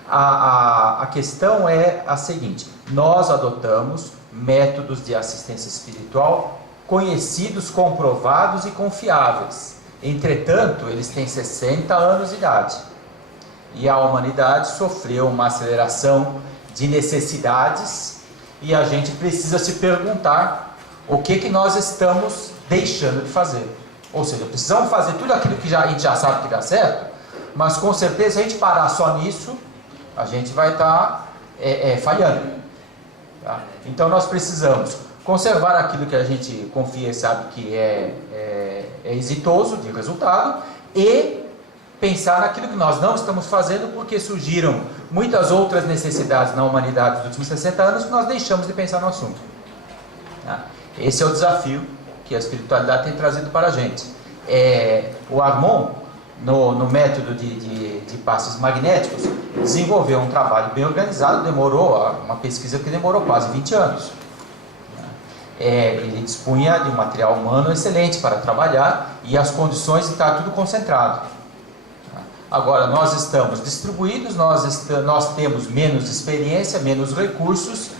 A questão é a seguinte: nós adotamos métodos de assistência espiritual conhecidos, comprovados e confiáveis. Entretanto, eles têm 60 anos de idade. E a humanidade sofreu uma aceleração de necessidades e a gente precisa se perguntar o que nós estamos deixando de fazer. Ou seja, precisamos fazer tudo aquilo que a gente já sabe que dá certo, mas com certeza se a gente parar só nisso, a gente vai estar falhando. Tá? Então nós precisamos conservar aquilo que a gente confia e sabe que é exitoso de resultado e pensar naquilo que nós não estamos fazendo porque surgiram muitas outras necessidades na humanidade dos últimos 60 anos que nós deixamos de pensar no assunto. Tá? Esse é o desafio que a espiritualidade tem trazido para a gente. O Armon, no método de passes magnéticos, desenvolveu um trabalho bem organizado, uma pesquisa que demorou quase 20 anos. Ele dispunha de um material humano excelente para trabalhar e as condições de estar tudo concentrado. Agora, nós estamos distribuídos, nós temos menos experiência, menos recursos,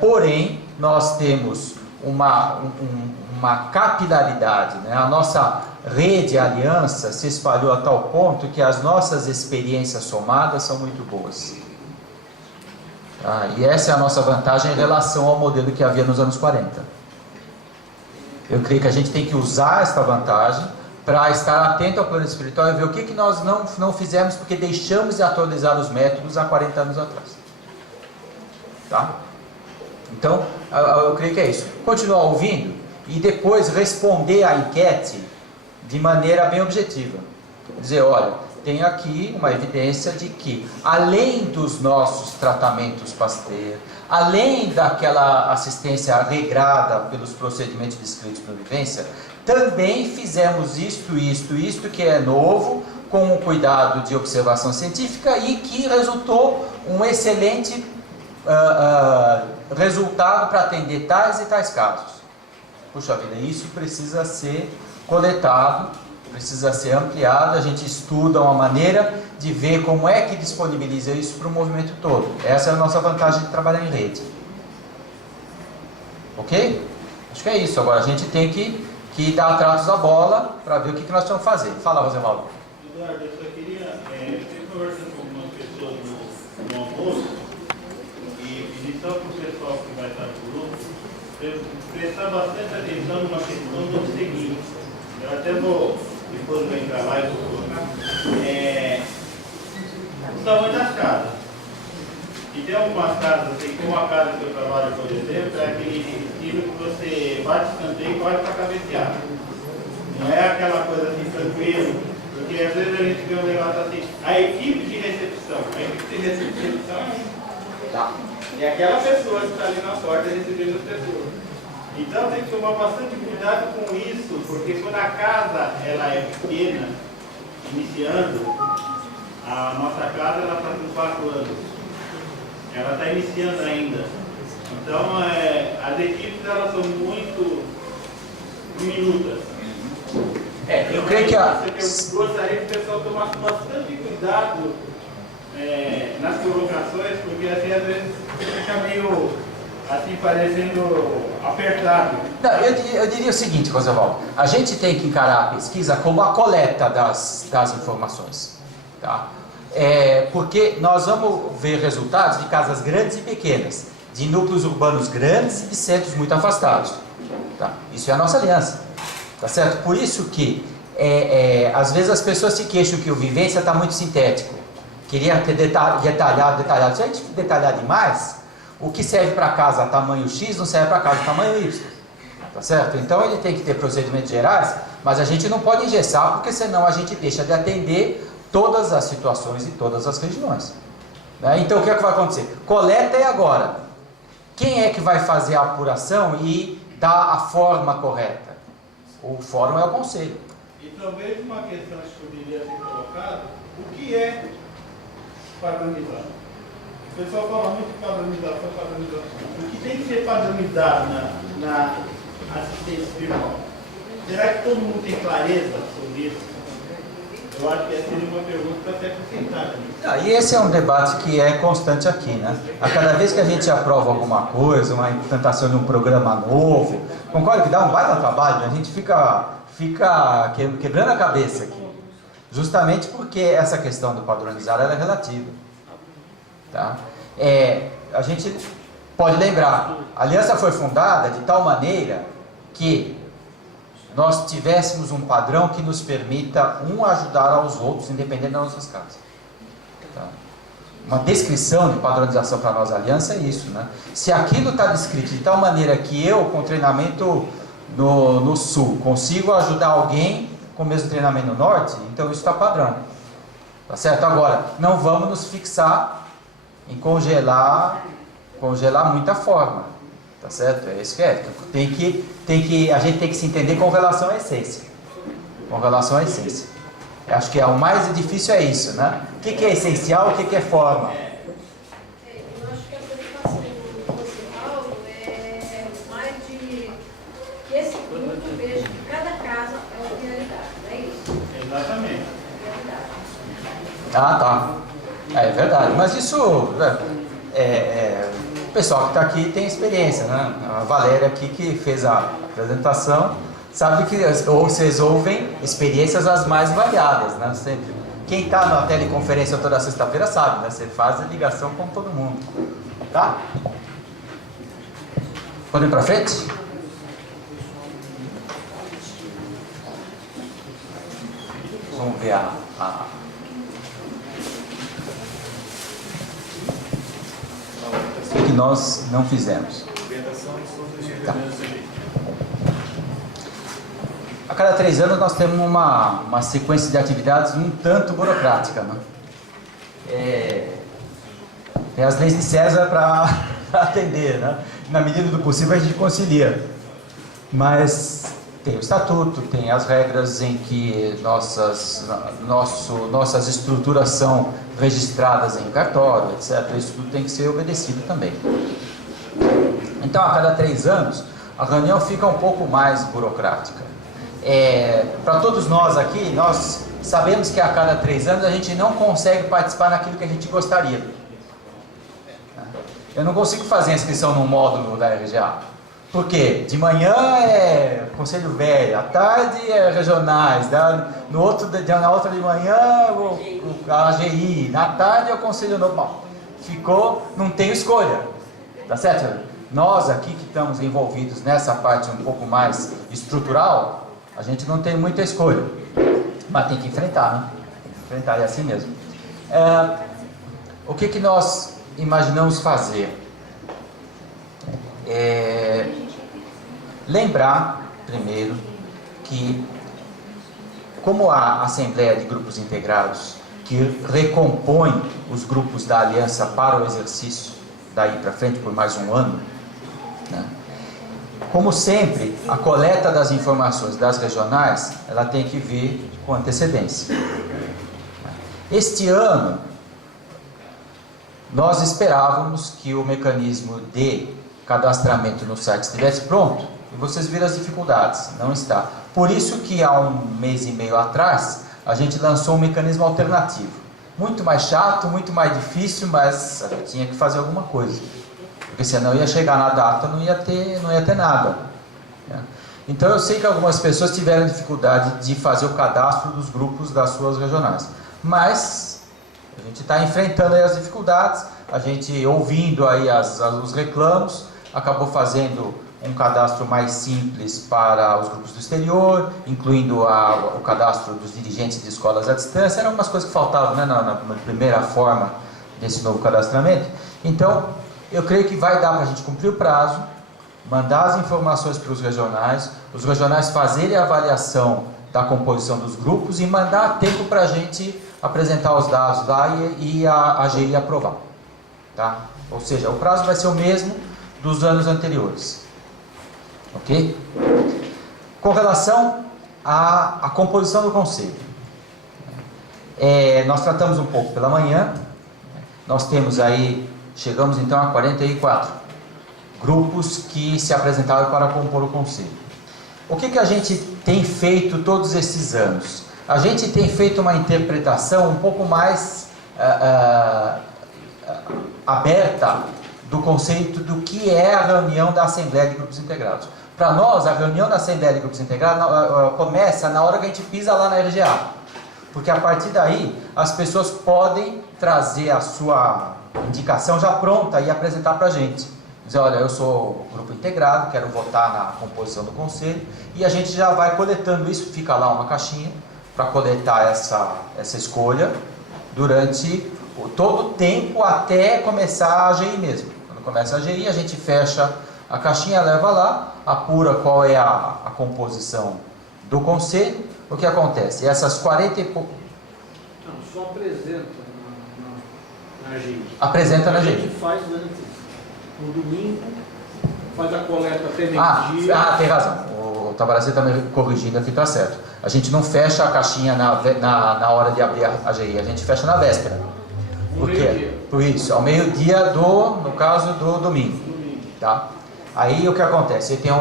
porém, nós temos uma capilaridade, né? A nossa rede, a aliança, se espalhou a tal ponto que as nossas experiências somadas são muito boas. E essa é a nossa vantagem em relação ao modelo que havia nos anos 40. Eu creio que a gente tem que usar esta vantagem para estar atento ao plano espiritual e ver o que nós não fizemos porque deixamos de atualizar os métodos há 40 anos atrás. Tá? Então, eu creio que é isso. Continuar ouvindo e depois responder à enquete de maneira bem objetiva. Dizer, olha, tem aqui uma evidência de que, além dos nossos tratamentos Pasteur, além daquela assistência regrada pelos procedimentos descritos na vivência, também fizemos isto que é novo, com o cuidado de observação científica e que resultou um excelente resultado para atender tais e tais casos. Puxa vida, isso precisa ser coletado, precisa ser ampliado, a gente estuda uma maneira de ver como é que disponibiliza isso para o movimento todo. Essa é a nossa vantagem de trabalhar em rede. Ok? Acho que é isso. Agora a gente tem que dar tratos à bola para ver o que nós vamos fazer. Fala, Rosevaldo. Eduardo, eu só queria, eu estive conversando com algumas pessoas no almoço e pedi só para o pessoal que vai estar no grupo prestar bastante atenção numa questão do seguinte. Eu até vou, depois eu vou entrar lá e vou colocar, o tamanho das casas. E tem algumas casas, assim, como a casa que eu trabalho, por exemplo, é aquele estilo que você bate escanteio e corre para cabecear. Não é aquela coisa assim, tranquilo, porque às vezes a gente vê um negócio assim, a equipe de recepção é aquela pessoa que está ali na porta recebendo as pessoas. Então tem que tomar bastante cuidado com isso, porque quando a casa ela é pequena, iniciando, a nossa casa ela está com 4 anos. Ela está iniciando ainda. Então, as equipes elas são muito diminutas. Eu creio que eu gostaria que o pessoal tomasse bastante cuidado nas colocações, porque assim, às vezes fica meio assim, parecendo apertado. Não, eu diria o seguinte, Rosevaldo, a gente tem que encarar a pesquisa como a coleta das informações. Tá? Porque nós vamos ver resultados de casas grandes e pequenas, de núcleos urbanos grandes e de centros muito afastados. Tá? Isso é a nossa aliança. Tá certo? Por isso que, às vezes as pessoas se queixam que o vivência está muito sintético. Queria ter detalhado. Se a gente detalhar demais, o que serve para casa tamanho X não serve para casa tamanho Y. Tá certo? Então ele tem que ter procedimentos gerais, mas a gente não pode engessar, porque senão a gente deixa de atender todas as situações e todas as regiões. Né? Então o que é que vai acontecer? Coleta é agora. Quem é que vai fazer a apuração e dar a forma correta? O fórum é o conselho. E talvez uma questão que poderia ser colocada, o que é padronizar? O pessoal fala muito de padronização. O que tem que ser padronizado na assistência espiritual? Será que todo mundo tem clareza sobre isso? Eu acho que essa seria uma pergunta para ser acrescentada. E esse é um debate que é constante aqui, né? A cada vez que a gente aprova alguma coisa, uma implantação de um programa novo, concorda que dá um baita trabalho, né? A gente fica quebrando a cabeça aqui. justamente porque essa questão do padronizar ela é relativa. Tá? A gente pode lembrar, a aliança foi fundada de tal maneira que nós tivéssemos um padrão que nos permita um ajudar aos outros, independente das nossas casas. Tá? Uma descrição de padronização para nós, a aliança, é isso, né? Se aquilo está descrito de tal maneira que eu, com treinamento no sul, consigo ajudar alguém com o mesmo treinamento no norte, então isso está padrão. Tá certo? Agora, não vamos nos fixar em congelar muita forma. Tá certo? É isso que é. A gente tem que se entender com relação à essência. Com relação à essência. Eu acho que o mais difícil é isso, né? O que é essencial, o que é forma? Eu acho que a preocupação do Paulo é mais de que esse grupo veja que cada casa é uma realidade, não é isso? Exatamente. Ah, tá. É verdade. Mas isso... o pessoal que está aqui tem experiência, né? A Valéria aqui que fez a apresentação sabe que vocês ouvem experiências as mais variadas, né? Sempre. Quem está na teleconferência toda sexta-feira sabe, né? Você faz a ligação com todo mundo, tá? Podem ir para frente? Vamos ver o que nós não fizemos. Tá. A cada 3 anos nós temos uma sequência de atividades um tanto burocrática, né? Tem as leis de César para atender, né? Na medida do possível a gente concilia, mas tem o estatuto, tem as regras em que nossas estruturas são registradas em cartório, etc. Isso tudo tem que ser obedecido também. Então, a cada 3 anos, a reunião fica um pouco mais burocrática. Para todos nós aqui, nós sabemos que a cada 3 anos a gente não consegue participar naquilo que a gente gostaria. Eu não consigo fazer a inscrição no módulo da RGA. Por quê? De manhã é Conselho Velho, à tarde é regionais, na outra de manhã a AGI, na tarde é o Conselho Normal. Não tem escolha, tá certo? Nós aqui que estamos envolvidos nessa parte um pouco mais estrutural, a gente não tem muita escolha, mas tem que enfrentar, né? Enfrentar, é assim mesmo. O que nós imaginamos fazer? Lembrar, primeiro, que como a Assembleia de Grupos Integrados, que recompõe os grupos da Aliança para o exercício daí para frente por mais um ano, né? Como sempre, a coleta das informações das regionais, ela tem que vir com antecedência. Este ano, nós esperávamos que o mecanismo de cadastramento no site estivesse pronto, e vocês viram as dificuldades, não está. Por isso que há 1 mês e meio atrás, a gente lançou um mecanismo alternativo. Muito mais chato, muito mais difícil, mas a gente tinha que fazer alguma coisa. Porque senão ia chegar na data, não ia ter nada. Então eu sei que algumas pessoas tiveram dificuldade de fazer o cadastro dos grupos das suas regionais. Mas a gente está enfrentando aí as dificuldades, a gente ouvindo aí os reclamos, acabou fazendo um cadastro mais simples para os grupos do exterior, incluindo o cadastro dos dirigentes de escolas à distância. Eram umas coisas que faltavam, né, na primeira forma desse novo cadastramento. Então, eu creio que vai dar para a gente cumprir o prazo, mandar as informações para os regionais fazerem a avaliação da composição dos grupos e mandar a tempo para a gente apresentar os dados lá e a AGI aprovar. Tá? Ou seja, o prazo vai ser o mesmo dos anos anteriores. Ok? Com relação à composição do conselho, nós tratamos um pouco pela manhã. Nós temos aí, chegamos então a 44 grupos que se apresentaram para compor o conselho. O que a gente tem feito todos esses anos? A gente tem feito uma interpretação um pouco mais aberta do conceito do que é a reunião da Assembleia de Grupos Integrados. Para nós, a reunião da Assembleia de Grupos Integrados começa na hora que a gente pisa lá na RGA. Porque a partir daí, as pessoas podem trazer a sua indicação já pronta e apresentar para a gente. Dizer, olha, eu sou grupo integrado, quero votar na composição do conselho, e a gente já vai coletando isso, fica lá uma caixinha para coletar essa escolha durante todo o tempo até começar a AGI mesmo. Quando começa a AGI, a gente fecha a caixinha, leva lá, apura qual é a composição do conselho. O que acontece? Essas 40 e pouco... Não, só apresenta na AGI. Apresenta na AGI. A gente faz antes. No domingo, faz a coleta até meio-dia. Tem razão. O Tabaracê está me corrigindo aqui, está certo. A gente não fecha a caixinha na hora de abrir a AGI, a gente fecha na véspera. Por quê? Por isso, ao meio-dia no caso do domingo. Tá? Aí o que acontece? Tem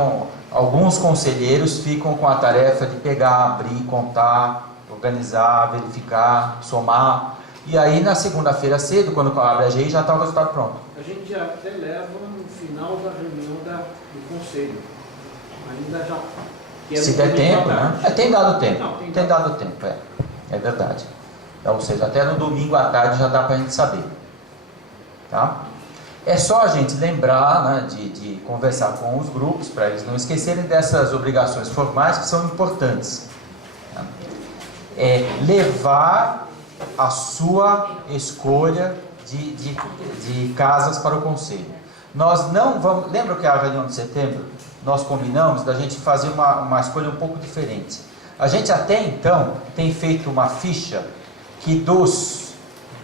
alguns conselheiros ficam com a tarefa de pegar, abrir, contar, organizar, verificar, somar. E aí na segunda-feira cedo, quando abre a AGI, já está o resultado pronto. A gente já até leva no final da reunião do conselho. Ainda já... Se der tempo, né? Tem dado tempo. Não, tem dado tempo, é verdade. Ou seja, até no domingo à tarde já dá para a gente saber. Tá? É só a gente lembrar, né, de conversar com os grupos, para eles não esquecerem dessas obrigações formais que são importantes. Tá? Levar a sua escolha de casas para o conselho. Nós não vamos... Lembra que a reunião de setembro nós combinamos da gente fazer uma escolha um pouco diferente. A gente até então tem feito uma ficha que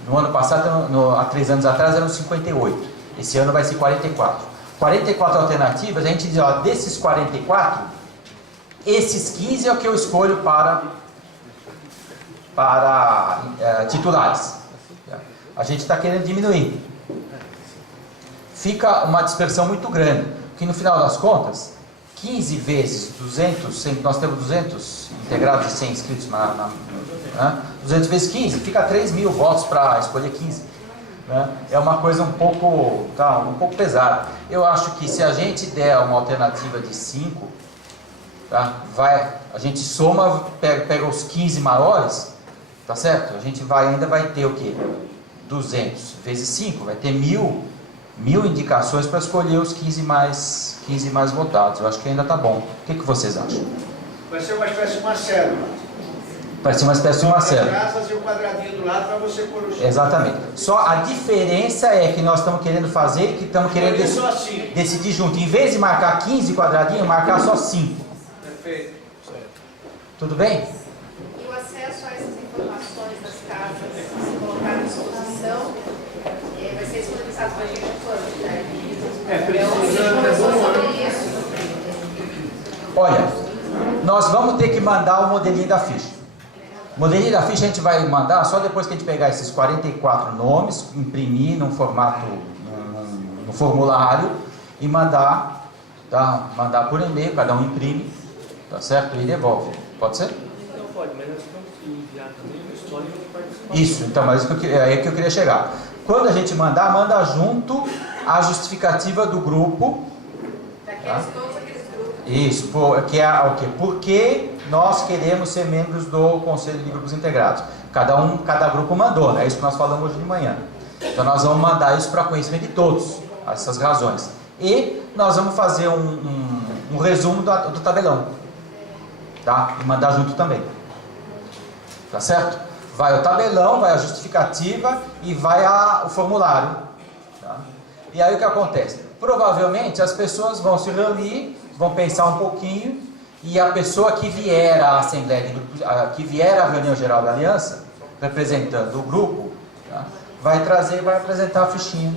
no ano passado, há 3 anos atrás, eram 58. Esse ano vai ser 44. 44 alternativas, a gente diz, ó, desses 44, esses 15 é o que eu escolho para titulares. A gente está querendo diminuir. Fica uma dispersão muito grande, porque no final das contas, 15 vezes 200, nós temos 200 integrados e 100 inscritos 200 vezes 15, fica 3.000 votos para escolher 15. Né? É uma coisa um pouco pesada. Eu acho que se a gente der uma alternativa de 5, tá? A gente soma, pega os 15 maiores, tá certo? A gente ainda vai ter o quê? 200 vezes 5, vai ter 1.000 indicações para escolher os 15 mais votados. Eu acho que ainda está bom. O que vocês acham? Vai ser uma espécie de uma célula. Vai ser uma espécie de uma célula. Graças e um quadradinho do lado para você pôr o... Exatamente. Só a diferença é que nós estamos querendo fazer, que estamos querendo decidir junto. Em vez de marcar 15 quadradinhos, marcar só 5. Perfeito. Tudo bem? E o acesso a essas informações das casas, se colocar à disposição, vai ser disponibilizado para a gente quando? Olha, nós vamos ter que mandar o modelinho da ficha. O modelinho da ficha a gente vai mandar só depois que a gente pegar esses 44 nomes, imprimir num formato, no formulário e mandar, tá? Mandar por e-mail, cada um imprime, tá certo? E devolve. Pode ser? Não pode, mas nós temos que enviar também o histórico de participação. Isso, então, mas é aí que eu queria chegar. Quando a gente mandar, manda junto a justificativa do grupo. Tá? Todos aqueles grupos. Isso, que é o quê? Porque nós queremos ser membros do Conselho de Grupos Integrados. Cada grupo mandou, né? É isso que nós falamos hoje de manhã. Então nós vamos mandar isso para conhecimento de todos, essas razões. E nós vamos fazer um resumo do tabelão. Tá? E mandar junto também. Tá certo? Vai o tabelão, vai a justificativa e vai o formulário. Tá? E aí o que acontece? Provavelmente as pessoas vão se reunir, vão pensar um pouquinho, e a pessoa que vier à Assembleia, que vier à reunião geral da Aliança, representando o grupo, tá? Vai apresentar a fichinha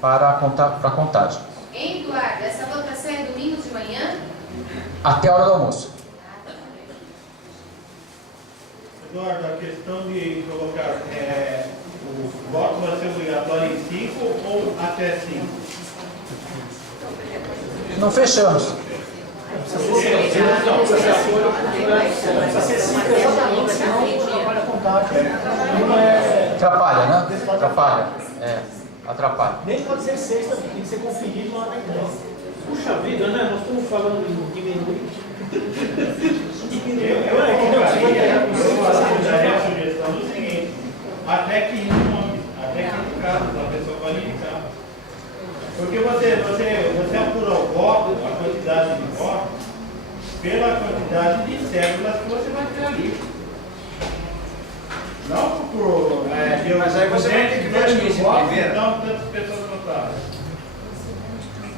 para a contagem. Hein, Eduardo, essa votação é domingo de manhã? Até a hora do almoço. Eduardo, a questão de colocar o voto vai ser obrigatório em 5 ou até 5? Não fechamos. Precisa ser 5 exatamente, senão atrapalha a contagem. Atrapalha, né? Atrapalha. Atrapalha. Nem pode ser 6, tem que ser conferido lá na igreja. Puxa vida, né? Nós estamos falando em diminuir. daria a sugestão do seguinte, até 15 nomes, até 15 casos, a pessoa pode indicar. Porque você apura o voto, a quantidade de votos, pela quantidade de células que você vai ter ali. Não por... mas aí você vai ter que ver as primeiro. Então, tantas pessoas votaram.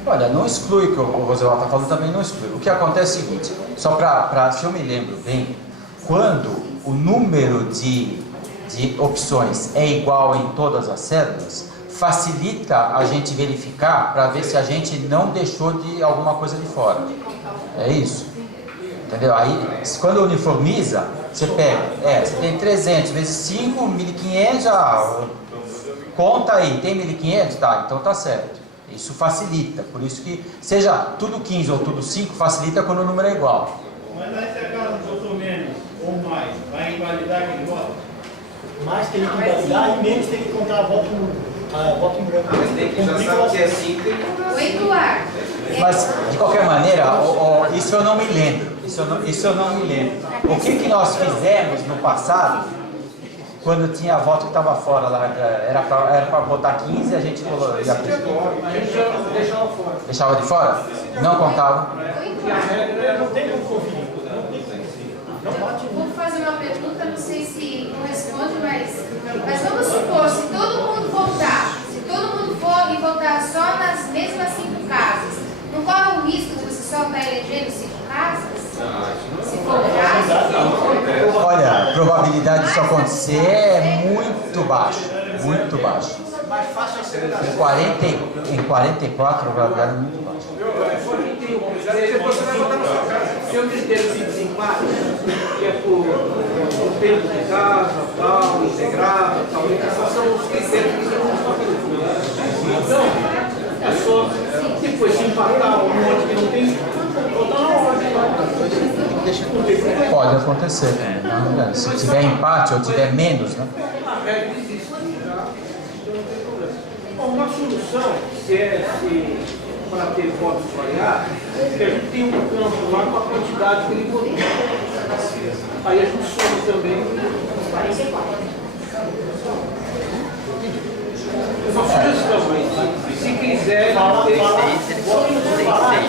Olha, não exclui o que o Roosevelt está falando, também não exclui. O que acontece é o seguinte, só para se eu me lembro bem, quando o número de opções é igual em todas as células, facilita a gente verificar para ver se a gente não deixou de alguma coisa de fora. É isso? Entendeu? Aí, quando uniformiza, você pega, você tem 300 vezes 5, 1.500, conta aí, tem 1.500? Tá, então tá certo. Isso facilita, por isso que seja tudo 15 ou tudo 5, facilita quando o número é igual. Mas aí se a casa votou menos ou mais, vai invalidar aquele voto? Mais tem que invalidar e menos tem que contar voto em branco. Mas tem que já sabe que é 5, tem que contar 5. Mas, de qualquer maneira, isso eu não me lembro. Isso eu não me lembro. O que nós fizemos no passado, quando tinha voto que estava fora lá, era para votar 15, a gente colocou. A gente deixava fora. Deixava de fora? Não contava? Não tem como conferir. Vou fazer uma pergunta, não sei se corresponde, mas vamos supor, se todo mundo voltar, se todo mundo for e votar só nas mesmas 5 casas, não corre o risco de você só estar elegendo 5 casas? Se for o caso? Olha, a probabilidade disso acontecer é muito baixa. Muito baixa. Mais fácil acelerar. Em 44, a probabilidade é muito baixa. Você vai votar na sua casa. Se eu critério de desempate, que é por tempo de casa, tal, integrado, tal, esses são os critérios que serão estabelecidos. Então, é só, depois se empatar um monte que não tem, votar na ordem. Pode acontecer. Se tiver empate ou tiver menos, né? Uma solução, se é para ter votos variados, que a gente tem um campo lá com a quantidade que ele votou. Aí a gente soma também. Uma sugestão, mas se quiser, aqui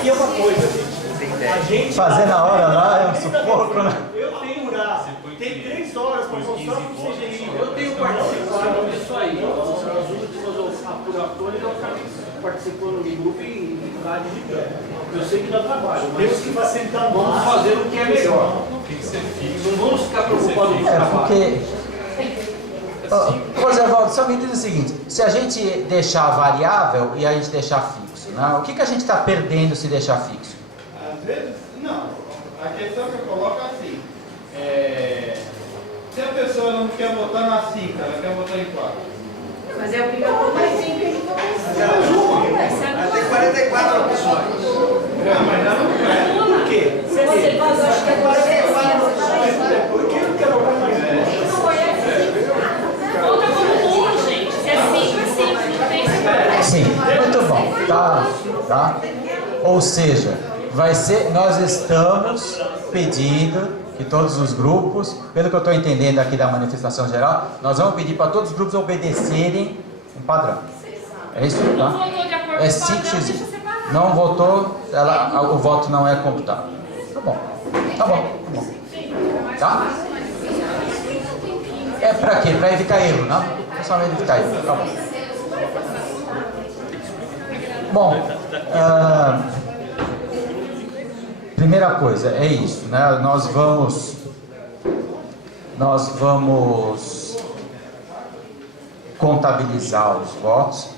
é uma coisa. Fazer na hora lá é um sufoco, né? Eu tenho tem 3 horas para mostrar para o CGI. Eu tenho participado disso aí. Nas últimas apurações eu acabei participando do grupo e lá digitando. Eu sei que dá trabalho, mas temos que facilitar mais. Vamos fazer o que é melhor. Tem que ser fixo. Não vamos ficar preocupados com o trabalho. Porque... Roosevelt, só me diz o seguinte, se a gente deixar variável e a gente deixar fixo, né? O que a gente está perdendo se deixar fixo? Às vezes, não. A questão que eu coloco é assim, se a pessoa não quer votar na 5, ela quer votar em 4. Mas é obrigatório mais 5 que a gente Ela tem 44 opções. Mas ela não quer. Por quê? Se você faz, eu acho que agora é 5. Por que eu quero votar mais 5? Não conhece 5. Conta como 1, gente. Se é 5, é 5. Não tem separado. Sim, muito bom. Tá? Ou seja, nós estamos pedindo que todos os grupos, pelo que eu estou entendendo aqui da manifestação geral, nós vamos pedir para todos os grupos obedecerem um padrão. É isso? Não Tá? votou de acordo É com o padrão, 5x. deixa separado. Não votou, o voto não é computado. Tá bom. Tá bom. Tá? É para quê? Para evitar erro, não? É só evitar erro. Tá bom. Bom, primeira coisa é isso, né? Nós vamos contabilizar os votos,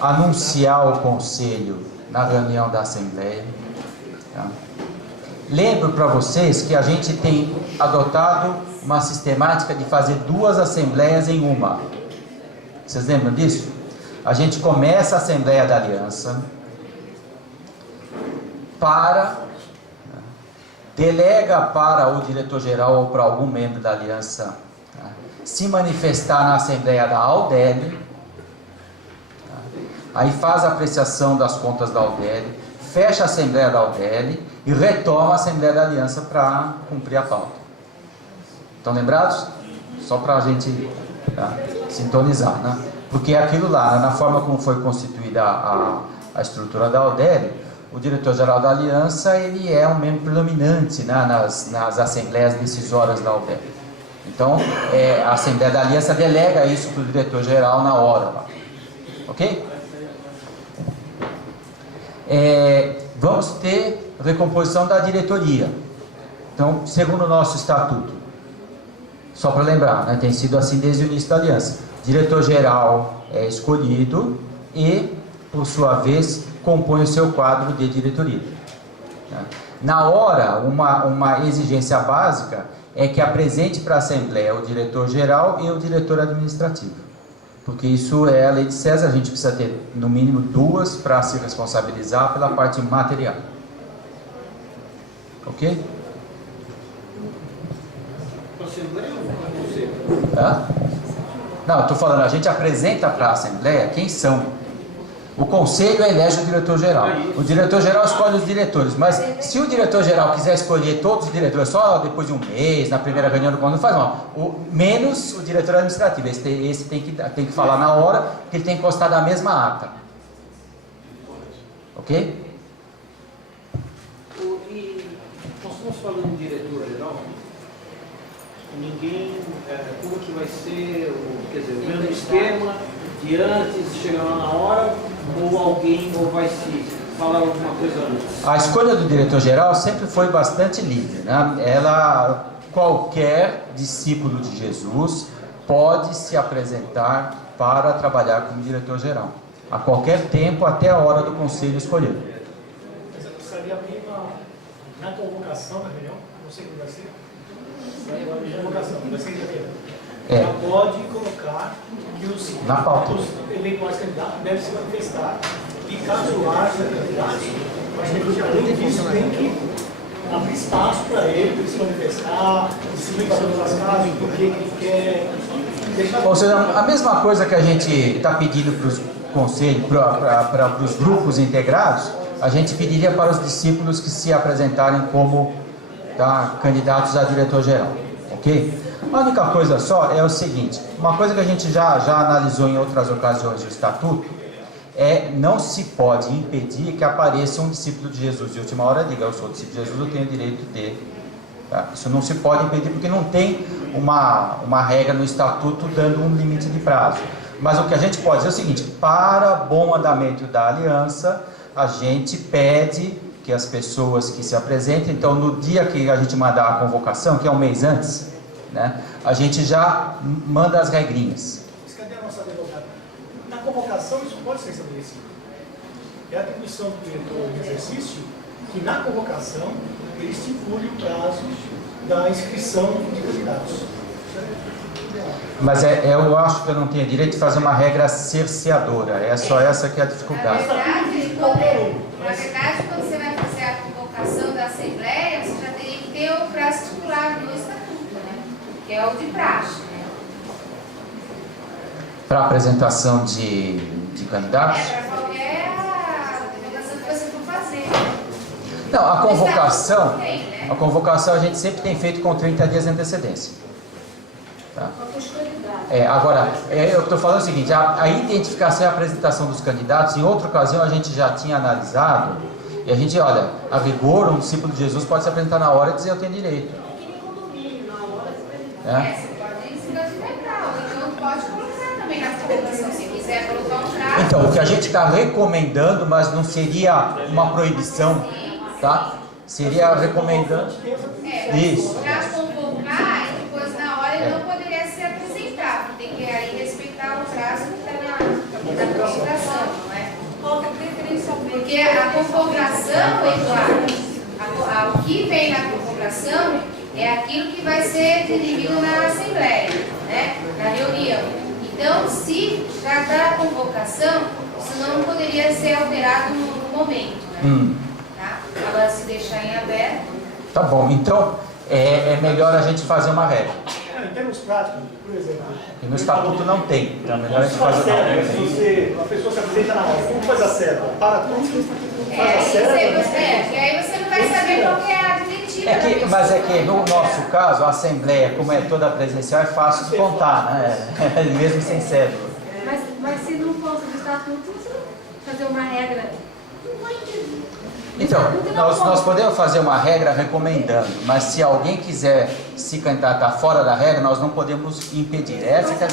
anunciar o conselho na reunião da Assembleia. Tá? Lembro para vocês que a gente tem adotado uma sistemática de fazer 2 assembleias em uma. Vocês lembram disso? A gente começa a Assembleia da Aliança, delega para o diretor-geral ou para algum membro da Aliança se manifestar na Assembleia da AUDELE, aí faz a apreciação das contas da AUDELE, fecha a Assembleia da UDEL e retoma a Assembleia da Aliança para cumprir a pauta. Estão lembrados? Só para a gente sintonizar, né? Porque aquilo lá, na forma como foi constituída a estrutura da UDEL, o diretor-geral da Aliança, ele é um membro predominante, né, nas assembleias decisórias da UDEL. Então, a Assembleia da Aliança delega isso para o diretor-geral na hora lá. Ok? Vamos ter recomposição da diretoria. Então, segundo o nosso estatuto, só para lembrar, né, tem sido assim desde o início da Aliança. Diretor-geral é escolhido e, por sua vez, compõe o seu quadro de diretoria. Na hora, uma exigência básica é que apresente para a Assembleia o diretor-geral e o diretor administrativo. Porque isso é a lei de César, a gente precisa ter no mínimo 2 para se responsabilizar pela parte material. Ok? Não, eu estou falando, a gente apresenta para a Assembleia quem são. O Conselho elege o diretor-geral. O diretor-geral escolhe os diretores, mas se o diretor-geral quiser escolher todos os diretores só depois de um mês, na primeira reunião do Conselho, não faz mal. Menos o diretor administrativo. Esse tem que falar na hora, porque ele tem que constar da mesma ata. Ok? E nós estamos falando de diretor-geral, ninguém, como que vai ser, quer dizer, o mesmo esquema de antes, chegar lá na hora, ou alguém, ou vai se falar alguma coisa antes? A escolha do diretor-geral sempre foi bastante livre, né? Qualquer discípulo de Jesus pode se apresentar para trabalhar como diretor-geral, a qualquer tempo, até a hora do conselho escolher. Mas eu precisaria abrir na convocação da reunião, não sei como vai ser. Já pode colocar que os eventuais candidatos devem se manifestar e caso haja candidatos, tem que abrir espaço para ele se manifestar, decidir para todas as casas, porque ele quer. Ou seja, a mesma coisa que a gente está pedindo para os conselhos, para os grupos integrados, a gente pediria para os discípulos que se apresentarem como candidatos a diretor-geral, ok? A única coisa só é o seguinte, uma coisa que a gente já analisou em outras ocasiões do Estatuto, não se pode impedir que apareça um discípulo de Jesus de última hora e diga, eu sou discípulo de Jesus, eu tenho direito de... Isso não se pode impedir porque não tem uma regra no Estatuto dando um limite de prazo. Mas o que a gente pode dizer é o seguinte, para bom andamento da aliança, a gente pede que as pessoas que se apresentem, então no dia que a gente mandar a convocação, que é um mês antes, né, a gente já manda as regrinhas. Mas cadê a nossa advogada? Na convocação isso pode ser estabelecido. É a atribuição do diretor de exercício que na convocação ele estipule o prazo da inscrição de candidatos. Mas eu acho que eu não tenho direito de fazer uma regra cerceadora, é só essa que é a dificuldade. Na verdade, quando você vai fazer a convocação da Assembleia, você já teria que ter o prazo estipulado no Estatuto, né? Que é o de praxe, né? Para apresentação de candidatos? Para qualquer convocação que você for fazer. Não, a convocação a gente sempre tem feito com 30 dias de antecedência. Tá? Agora, eu estou falando o seguinte, a identificação e a apresentação dos candidatos, em outra ocasião a gente já tinha analisado, e a gente, olha, a rigor, um discípulo de Jesus pode se apresentar na hora e dizer eu tenho direito. Você pode se candidatar, ou então pode colocar também na convocação, se quiser colocar um prazo. Então, o que a gente está recomendando, mas não seria uma proibição, tá? Seria recomendando. Isso. Para convocar, e depois na hora ele não poderia se apresentar, tem que aí respeitar o prazo que está na convocação, não é? Porque a convocação, Eduardo, o que vem na convocação é aquilo que vai ser dirimido na Assembleia, né? Na reunião. Então, se tratar a convocação, isso não poderia ser alterado no momento, né? Tá? Agora, se deixar em aberto. Tá bom, então é melhor a gente fazer uma regra. em termos práticos, por exemplo. E no estatuto não tem, então é melhor a gente fazer a pessoa se apresenta na hora, como faz a cédula? Para tudo, faz a cédula. E aí você não vai saber qual que é a definitiva. Mas é que no nosso caso, a Assembleia, como é toda presencial, é fácil de contar, né? Mesmo sem cédula. Mas se não fosse do estatuto, você não fazer uma regra. Não vai entender. Então, nós podemos fazer uma regra recomendando, mas se alguém quiser se candidatar fora da regra, nós não podemos impedir. Essa que é a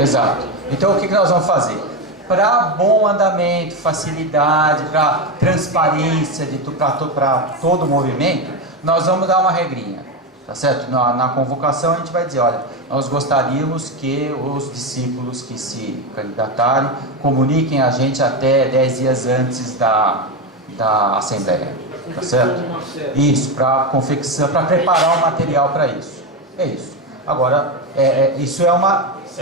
Exato. Então, o que nós vamos fazer? Para bom andamento, facilidade, para transparência para todo o movimento, nós vamos dar uma regrinha, tá certo? Na convocação a gente vai dizer, olha, nós gostaríamos que os discípulos que se candidatarem comuniquem a gente até 10 dias antes da Assembleia, tá certo? Isso, para confecção, para preparar o material para isso. É isso. Agora, isso é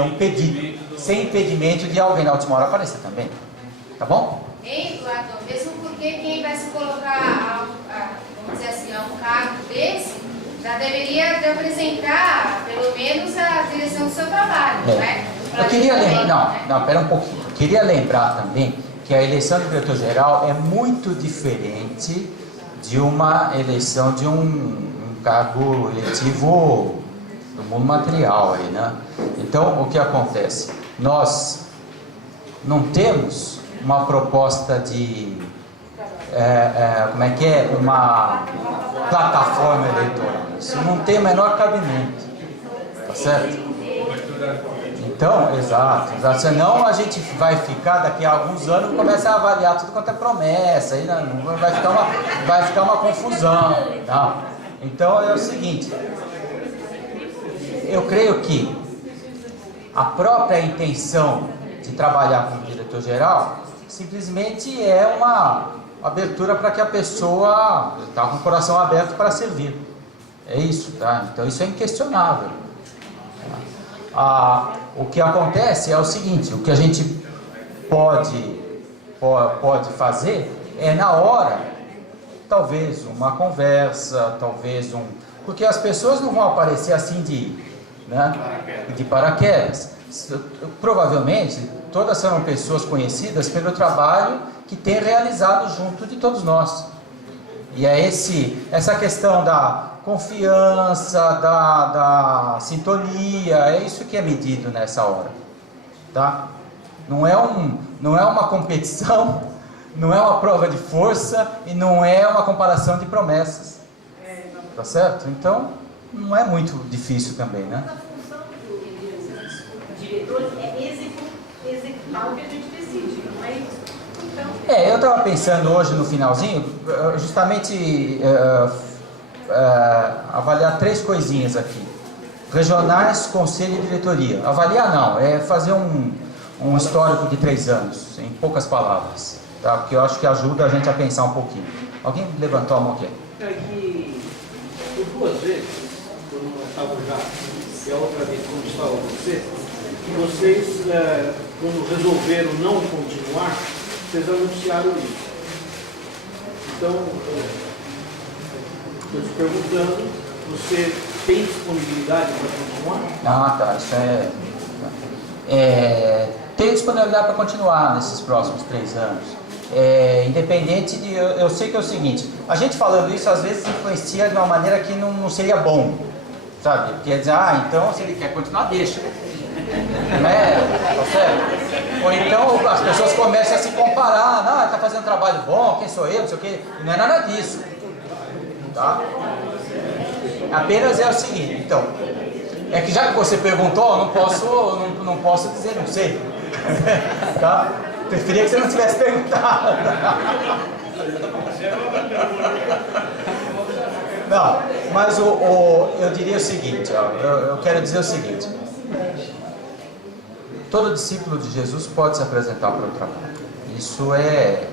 um pedido, sem impedimento de alguém na última hora aparecer também. Tá bom? Eduardo, mesmo porque quem vai se colocar, vamos dizer assim, a um cargo desse, já deveria apresentar, pelo menos, a direção do seu trabalho, não é? Eu queria lembrar, não, pera um pouquinho. Eu queria lembrar também que a eleição do diretor-geral é muito diferente de uma eleição de um cargo eletivo do mundo material aí, né? Então, o que acontece? Nós não temos uma proposta de uma plataforma eleitoral. Isso não tem o menor cabimento, tá certo? Então, exato. Senão a gente vai ficar daqui a alguns anos e começa a avaliar tudo quanto é promessa, aí vai ficar uma confusão, tá? Então é o seguinte, eu creio que a própria intenção de trabalhar com o diretor-geral simplesmente é uma abertura para que a pessoa está com o coração aberto para servir. É isso, tá? Então isso é inquestionável. O que acontece é o seguinte, o que a gente pode fazer é na hora, talvez uma conversa, porque as pessoas não vão aparecer assim de paraquedas. Provavelmente todas serão pessoas conhecidas pelo trabalho que tem realizado junto de todos nós. E é essa questão da confiança, da sintonia, é isso que é medido nessa hora, tá? Não é uma competição, não é uma prova de força e não é uma comparação de promessas, tá certo? Então, não é muito difícil também, né? A função do diretor é executar o que a gente decide, não é isso? Então... Eu estava pensando hoje no finalzinho, justamente avaliar 3 coisinhas aqui. Regionais, conselho e diretoria. Avaliar não, é fazer um histórico de 3 anos, em poucas palavras, tá? Porque eu acho que ajuda a gente a pensar um pouquinho. Alguém levantou a mão aqui? É que, por 2 vezes, quando eu estava já, e a outra vez quando estava vocês, quando resolveram não continuar, vocês anunciaram isso. Então, estou te perguntando, você tem disponibilidade para continuar? Tá, isso tem disponibilidade para continuar nesses próximos 3 anos. Independente de... Eu sei que é o seguinte, a gente falando isso às vezes influencia de uma maneira que não seria bom, sabe? Quer dizer, então se ele quer continuar, deixa. Não é? Tá certo? Ou então as pessoas começam a se comparar, não, ele está fazendo um trabalho bom, quem sou eu, não sei o quê. Não é nada disso, tá? Apenas é o seguinte, então, é que já que você perguntou, não posso dizer, não sei, tá? Preferia que você não tivesse perguntado. Não, mas eu diria o seguinte, eu quero dizer o seguinte, todo discípulo de Jesus pode se apresentar para o trabalho. Isso é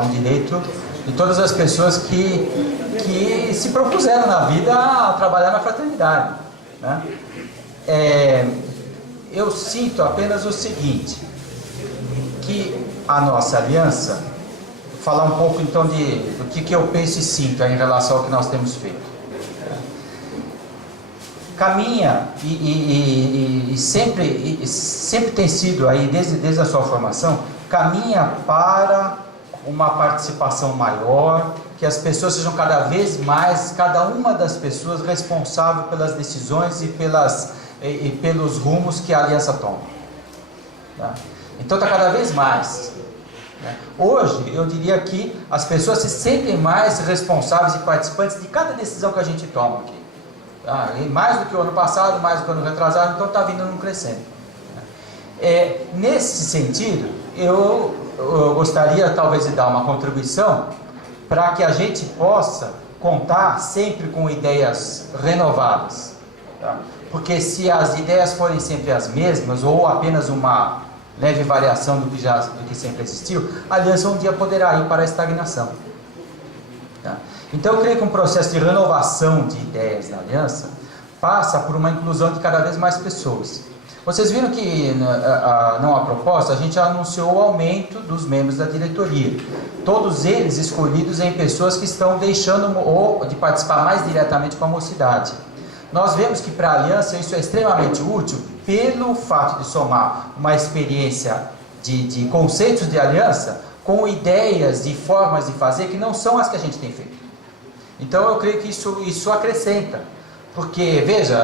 um direito de todas as pessoas que se propuseram na vida a trabalhar na fraternidade, né? Eu sinto apenas o seguinte, que a nossa aliança, vou falar um pouco então do que eu penso e sinto em relação ao que nós temos feito. caminha e sempre tem sido aí, desde a sua formação, caminha para uma participação maior, que as pessoas sejam cada vez mais, cada uma das pessoas responsável pelas decisões e pelos rumos que a aliança toma. Tá? Então está cada vez mais. Né? Hoje, eu diria que as pessoas se sentem mais responsáveis e participantes de cada decisão que a gente toma aqui. Tá? E mais do que o ano passado, mais do que o ano retrasado, então está vindo num crescendo. Nesse sentido, eu gostaria talvez de dar uma contribuição para que a gente possa contar sempre com ideias renovadas. Tá? Porque se as ideias forem sempre as mesmas, ou apenas uma leve variação do que sempre existiu, a aliança um dia poderá ir para a estagnação. Tá? Então eu creio que um processo de renovação de ideias na aliança passa por uma inclusão de cada vez mais pessoas. Vocês viram que, não a propósito, a gente anunciou o aumento dos membros da diretoria. Todos eles escolhidos em pessoas que estão deixando ou de participar mais diretamente com a mocidade. Nós vemos que para a aliança isso é extremamente útil pelo fato de somar uma experiência de conceitos de aliança com ideias e formas de fazer que não são as que a gente tem feito. Então eu creio que isso acrescenta. Porque, veja,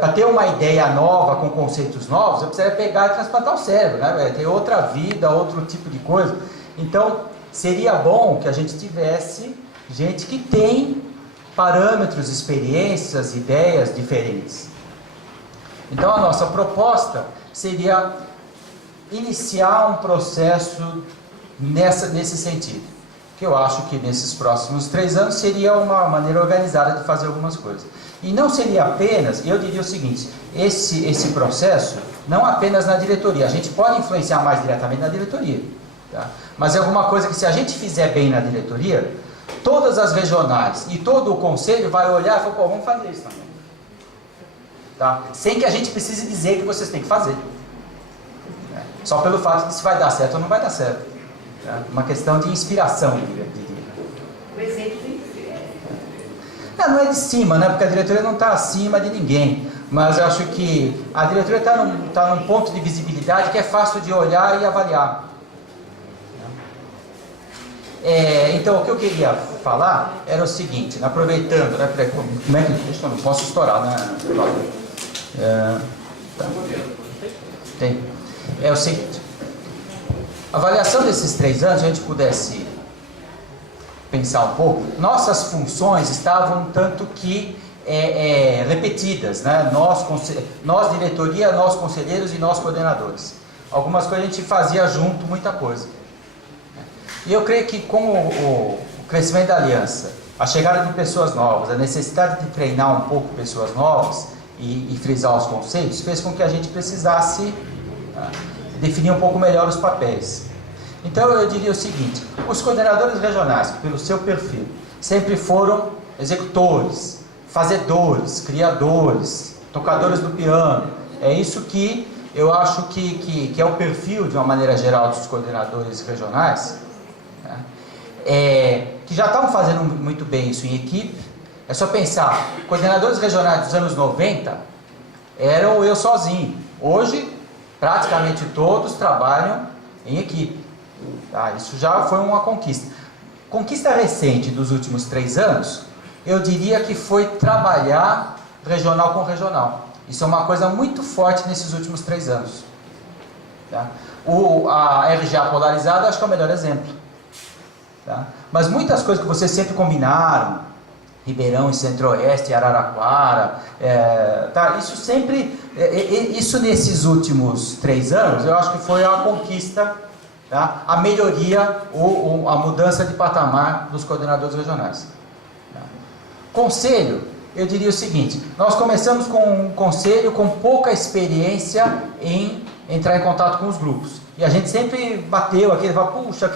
para ter uma ideia nova, com conceitos novos, eu precisaria pegar e transplantar o cérebro, né? Ter outra vida, outro tipo de coisa. Então, seria bom que a gente tivesse gente que tem parâmetros, experiências, ideias diferentes. Então, a nossa proposta seria iniciar um processo nesse sentido. Que eu acho que nesses próximos 3 anos seria uma maneira organizada de fazer algumas coisas. E não seria apenas, eu diria o seguinte, esse processo, não apenas na diretoria, a gente pode influenciar mais diretamente na diretoria, tá? Mas é alguma coisa que se a gente fizer bem na diretoria, todas as regionais e todo o conselho vai olhar e falar, pô, vamos fazer isso também. Tá? Sem que a gente precise dizer que vocês têm que fazer. Só pelo fato de se vai dar certo ou não vai dar certo. Uma questão de inspiração, eu diria. O exemplo de não é de cima, né? Porque a diretoria não está acima de ninguém. Mas eu acho que a diretoria está num ponto de visibilidade que é fácil de olhar e avaliar. Então, o que eu queria falar era o seguinte, aproveitando, né? Como é que... Deixa eu não posso estourar, né? Tem. É o seguinte. A avaliação desses 3 anos, se a gente pudesse pensar um pouco, nossas funções estavam um tanto que repetidas, né? Nós diretoria, nós conselheiros e nós coordenadores. Algumas coisas a gente fazia junto, muita coisa. E eu creio que com o crescimento da aliança, a chegada de pessoas novas, a necessidade de treinar um pouco pessoas novas e frisar os conceitos, fez com que a gente precisasse definir um pouco melhor os papéis. Então eu diria o seguinte, os coordenadores regionais, pelo seu perfil, sempre foram executores, fazedores, criadores, tocadores do piano. É isso que eu acho que é o perfil, de uma maneira geral, dos coordenadores regionais, né? Que já estavam fazendo muito bem isso em equipe. É só pensar, coordenadores regionais dos anos 90 eram eu sozinho. Hoje, praticamente todos trabalham em equipe. Tá? Isso já foi uma conquista. Conquista recente dos últimos 3 anos, eu diria que foi trabalhar regional com regional. Isso é uma coisa muito forte nesses últimos 3 anos. Tá? A RGA polarizada acho que é o melhor exemplo. Tá? Mas muitas coisas que vocês sempre combinaram, Ribeirão e Centro-Oeste, Araraquara, tá? Isso sempre, isso nesses últimos 3 anos, eu acho que foi a conquista, tá? A melhoria ou a mudança de patamar dos coordenadores regionais. Tá? Conselho, eu diria o seguinte, nós começamos com um conselho com pouca experiência em entrar em contato com os grupos. E a gente sempre bateu aquele, puxa,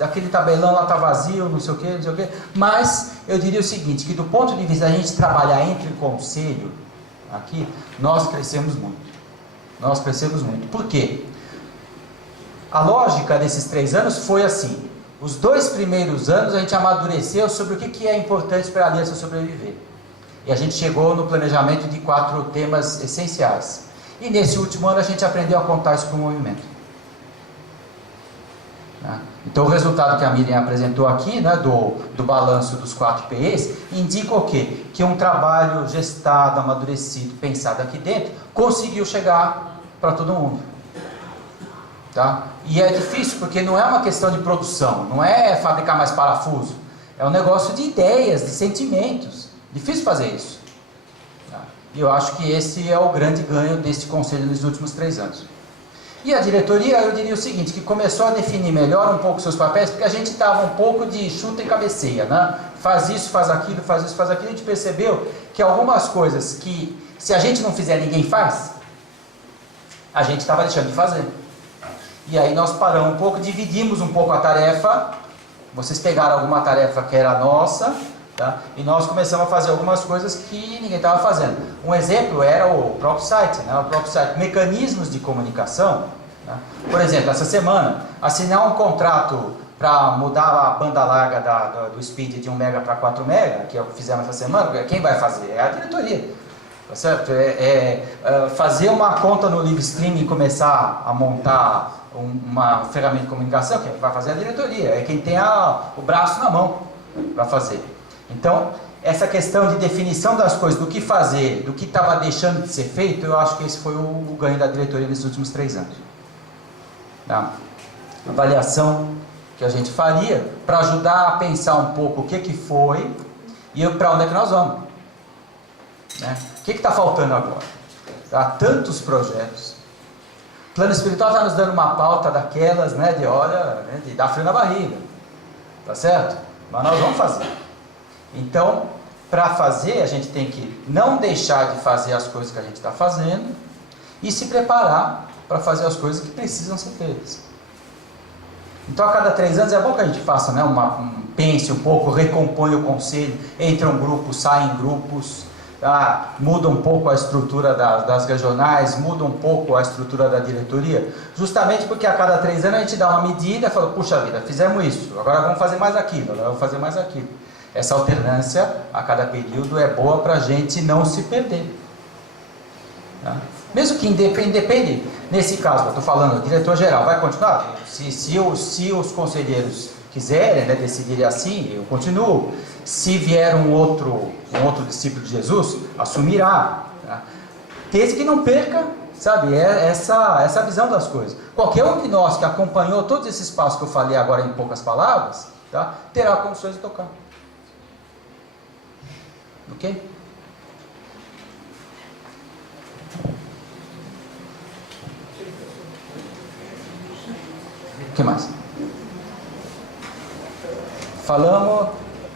aquele tabelão lá está vazio, não sei o que, mas eu diria o seguinte, que do ponto de vista da gente trabalhar entre conselho, aqui, nós crescemos muito. Nós crescemos muito. Por quê? A lógica desses 3 anos foi assim, os 2 primeiros anos a gente amadureceu sobre o que é importante para a aliança sobreviver. E a gente chegou no planejamento de 4 temas essenciais. E nesse último ano a gente aprendeu a contar isso para o movimento. Então o resultado que a Miriam apresentou aqui, né, do balanço dos 4 PEs, indica o quê? Que um trabalho gestado, amadurecido, pensado aqui dentro, conseguiu chegar para todo mundo. Tá? E é difícil porque não é uma questão de produção, não é fabricar mais parafuso, é um negócio de ideias, de sentimentos. Difícil fazer isso. Tá? E eu acho que esse é o grande ganho deste conselho nos últimos 3 anos. E a diretoria, eu diria o seguinte, que começou a definir melhor um pouco seus papéis, porque a gente estava um pouco de chuta e cabeceia, né? Faz isso, faz aquilo, faz isso, faz aquilo. A gente percebeu que algumas coisas que, se a gente não fizer, ninguém faz, a gente estava deixando de fazer. E aí nós paramos um pouco, dividimos um pouco a tarefa. Vocês pegaram alguma tarefa que era nossa, tá? E nós começamos a fazer algumas coisas que ninguém estava fazendo. Um exemplo era o próprio site, né? O próprio site, mecanismos de comunicação, né? Por exemplo, essa semana, assinar um contrato para mudar a banda larga do speed de 1 mega para 4 mega, que é o que fizemos essa semana. Quem vai fazer? É a diretoria, tá certo? Fazer uma conta no Livestream e começar a montar uma ferramenta de comunicação, quem vai fazer é a diretoria, é quem tem o braço na mão para fazer. Então, essa questão de definição das coisas, do que fazer, do que estava deixando de ser feito, eu acho que esse foi o ganho da diretoria nesses últimos 3 anos. Tá? Avaliação que a gente faria para ajudar a pensar um pouco o que foi e para onde é que nós vamos. Né? O que está faltando agora? Há tantos projetos. O plano espiritual está nos dando uma pauta daquelas, né, de dar frio na barriga. Tá certo? Mas nós vamos fazer. Então, para fazer, a gente tem que não deixar de fazer as coisas que a gente está fazendo e se preparar para fazer as coisas que precisam ser feitas. Então, a cada 3 anos é bom que a gente faça, né, pense um pouco, recompõe o conselho, entra um grupo, sai em grupos, muda um pouco a estrutura das regionais, muda um pouco a estrutura da diretoria, justamente porque a cada 3 anos a gente dá uma medida e fala, puxa vida, fizemos isso, agora vamos fazer mais aquilo, agora vamos fazer mais aquilo. Essa alternância a cada período é boa para a gente não se perder. Tá? Mesmo que independe, nesse caso, eu estou falando, o diretor-geral vai continuar? Se os conselheiros quiserem, né, decidirem assim, eu continuo. Se vier um outro discípulo de Jesus, assumirá. Tá? Desde que não perca, sabe, essa visão das coisas. Qualquer um de nós que acompanhou todos esses passos que eu falei agora em poucas palavras, tá, terá condições de tocar. Ok? O que mais?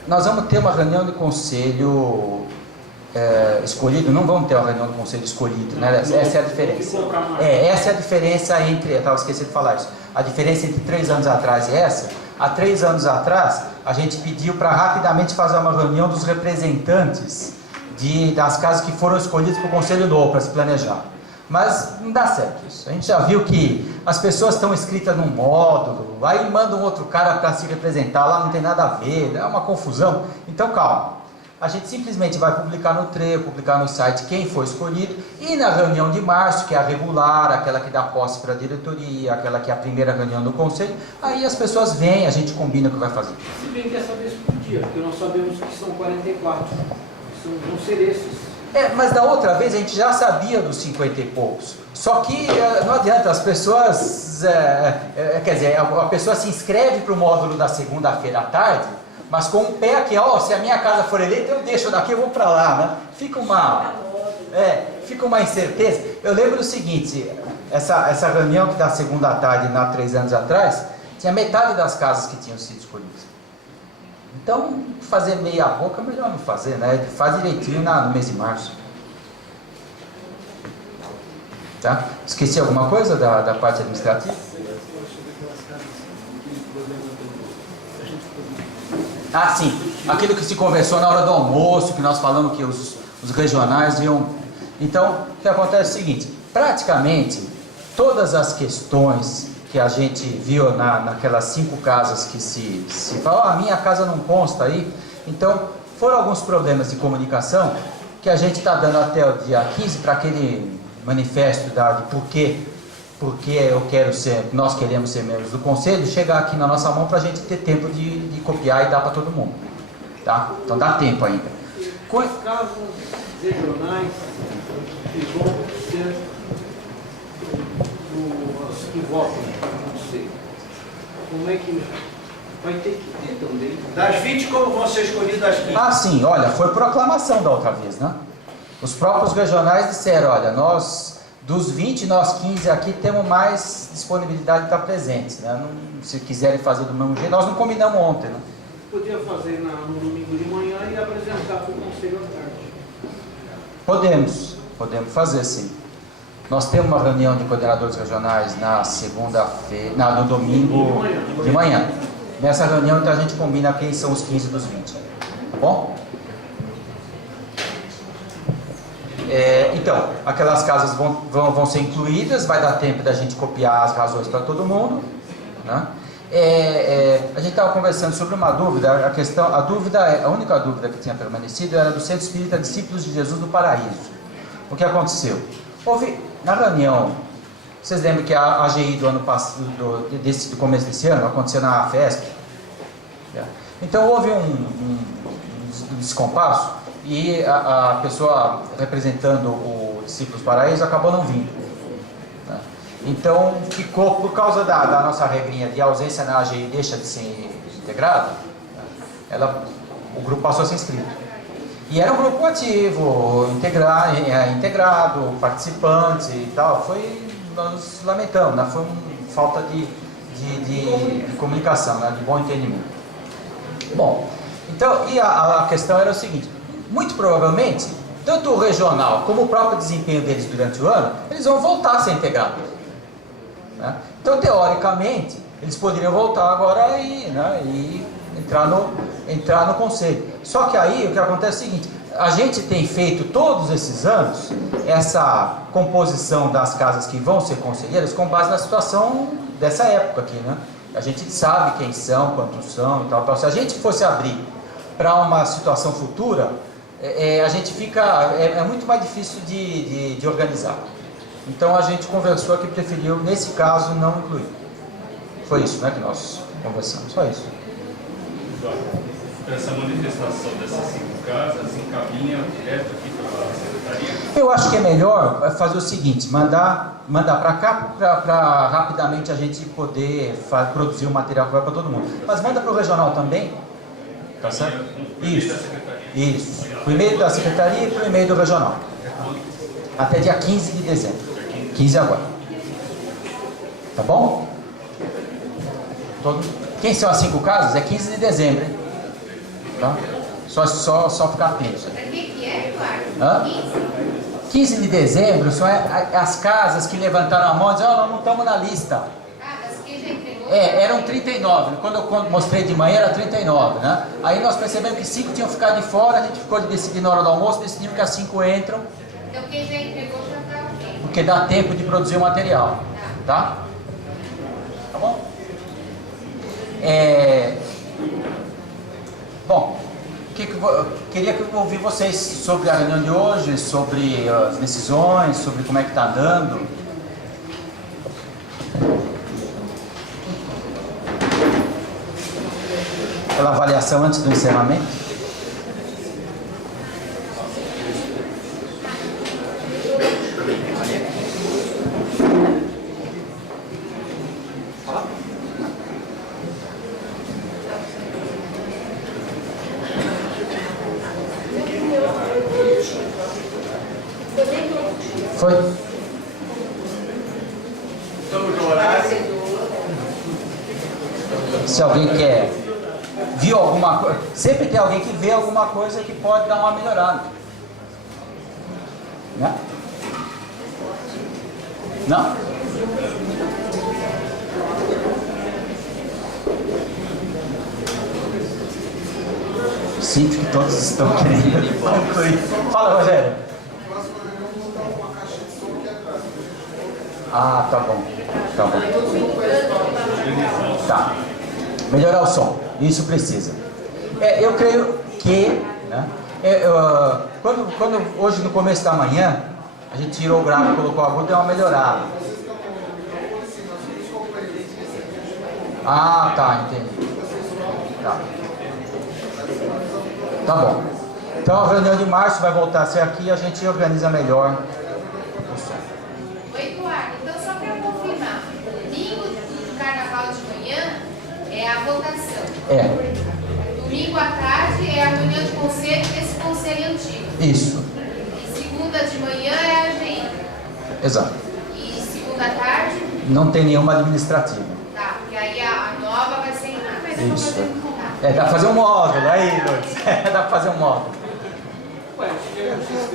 Nós vamos ter uma reunião do conselho escolhido, não vamos ter uma reunião do conselho escolhido, né? Essa é a diferença. Essa é a diferença entre, eu estava esquecendo de falar isso, a diferença entre 3 anos atrás e essa. Há 3 anos atrás, a gente pediu para rapidamente fazer uma reunião dos representantes das casas que foram escolhidas para o conselho novo, para se planejar. Mas não dá certo isso. A gente já viu que as pessoas estão inscritas num módulo, aí manda um outro cara para se representar, lá não tem nada a ver, é uma confusão. Então calma, a gente simplesmente vai publicar no Trello, publicar no site quem foi escolhido, e na reunião de março, que é a regular, aquela que dá posse para a diretoria, aquela que é a primeira reunião do conselho, aí as pessoas vêm, a gente combina o que vai fazer. Se bem que essa vez podia, porque nós sabemos que são 44, vão ser esses. Mas da outra vez a gente já sabia dos 50 e poucos. Só que não adianta, as pessoas... quer dizer, a pessoa se inscreve para o módulo da segunda-feira à tarde, mas com um pé aqui, se a minha casa for eleita, eu deixo daqui, eu vou para lá, né? Fica uma incerteza. Eu lembro do seguinte, essa reunião que da segunda à tarde, 3 anos atrás, tinha metade das casas que tinham sido escolhidas. Então, fazer meia boca é melhor não fazer, né? Faz direitinho no mês de março. Tá? Esqueci alguma coisa da parte administrativa? Sim. Aquilo que se conversou na hora do almoço, que nós falamos que os regionais iam... Então, o que acontece é o seguinte, praticamente todas as questões que a gente viu naquelas 5 casas que se fala, a minha casa não consta aí, então foram alguns problemas de comunicação que a gente está dando até o dia 15 para aquele manifesto de porque nós queremos ser membros do Conselho, chegar aqui na nossa mão para a gente ter tempo de copiar e dar para todo mundo. Tá? Então dá tempo ainda. Quais casos regionais que vão ser os que votam no Conselho? Como é que vai ter que ter também? Das 20, como vão ser escolhidos as 15? Ah, sim, olha, foi proclamação da outra vez, né? Os próprios regionais disseram, olha, nós, dos 20, nós 15 aqui temos mais disponibilidade de estar presentes, né? Se quiserem fazer do mesmo jeito, nós não combinamos ontem, né? Podia fazer no domingo de manhã e apresentar para o Conselho à tarde. Podemos fazer sim. Nós temos uma reunião de coordenadores regionais na segunda-feira, no domingo de manhã. Nessa reunião, então, a gente combina quem são os 15 dos 20. Tá bom? Então, aquelas casas vão ser incluídas, vai dar tempo da gente copiar as razões para todo mundo, né? A gente estava conversando sobre uma dúvida, a única dúvida que tinha permanecido era do Centro Espírita Discípulos de Jesus do Paraíso. O que aconteceu? Houve, na reunião, vocês lembram que a AGI do ano passado, do começo desse ano, aconteceu na FESP? Então houve um descompasso e a pessoa representando o Discípulos do Paraíso acabou não vindo. Então, ficou, por causa da nossa regrinha de ausência na AGI deixa de ser integrado, o grupo passou a ser inscrito. E era um grupo ativo, integrado, participantes e tal. Nós lamentamos, né? Foi uma falta de comunicação, né? De bom entendimento. Bom, então, e a questão era o seguinte, muito provavelmente, tanto o regional como o próprio desempenho deles durante o ano, eles vão voltar a ser integrados. Né? Então, teoricamente, eles poderiam voltar agora e entrar no conselho. Só que aí o que acontece é o seguinte, a gente tem feito todos esses anos essa composição das casas que vão ser conselheiras com base na situação dessa época aqui, né? A gente sabe quem são, quantos são e tal. Então, se a gente fosse abrir para uma situação futura, a gente é muito mais difícil de organizar. Então a gente conversou que preferiu, nesse caso, não incluir. Foi isso, né, que nós conversamos, só isso. Essa manifestação dessas 5 casas encaminha direto aqui para a Secretaria? Eu acho que é melhor fazer o seguinte, mandar para cá, para rapidamente a gente poder produzir o material que vai para todo mundo. Mas manda para o regional também, tá certo? Isso. Pro e-mail da Secretaria e pro e-mail do regional. Até dia 15 de dezembro. 15 agora. Tá bom? Quem são as 5 casas? É 15 de dezembro, hein? Tá? Só ficar atento. Para que é, Eduardo? 15 de dezembro são as casas que levantaram a mão e disseram, nós não estamos na lista. Ah, mas quem já entregou? Eram 39. Quando eu mostrei de manhã era 39, né? Aí nós percebemos que 5 tinham ficado de fora, a gente ficou de decidir na hora do almoço, decidimos que as 5 entram. Então quem já entregou já está ok. Porque dá tempo de produzir o material. Tá? Tá bom? Bom, queria que eu ouvisse vocês sobre a reunião de hoje, sobre as decisões, sobre como é que está andando. Aquela avaliação antes do encerramento. Foi? Estamos no horário. Se alguém viu alguma coisa, sempre tem alguém que vê alguma coisa que pode dar uma melhorada. Né? Não? Sinto que todos estão querendo concluir. Fala, Rogério. Ah, tá bom. Tá bom. Tá. Melhorar o som. Isso precisa. Eu creio que, né, hoje no começo da manhã, a gente tirou o grave, colocou a agudo, deu uma melhorada. Ah, tá, entendi. Tá bom. Então a reunião de março vai voltar a ser aqui e a gente organiza melhor o som. Oi, Eduardo, então só para confirmar, domingo do carnaval de manhã é a votação. É. Domingo à tarde é a reunião de conselho desse conselho antigo. Isso. E segunda de manhã é a AGI. Exato. E segunda à tarde? Não tem nenhuma administrativa. Tá, porque aí a nova vai ser em Isso. Dá pra fazer um módulo, aí, Lourdes. Dá pra fazer um módulo.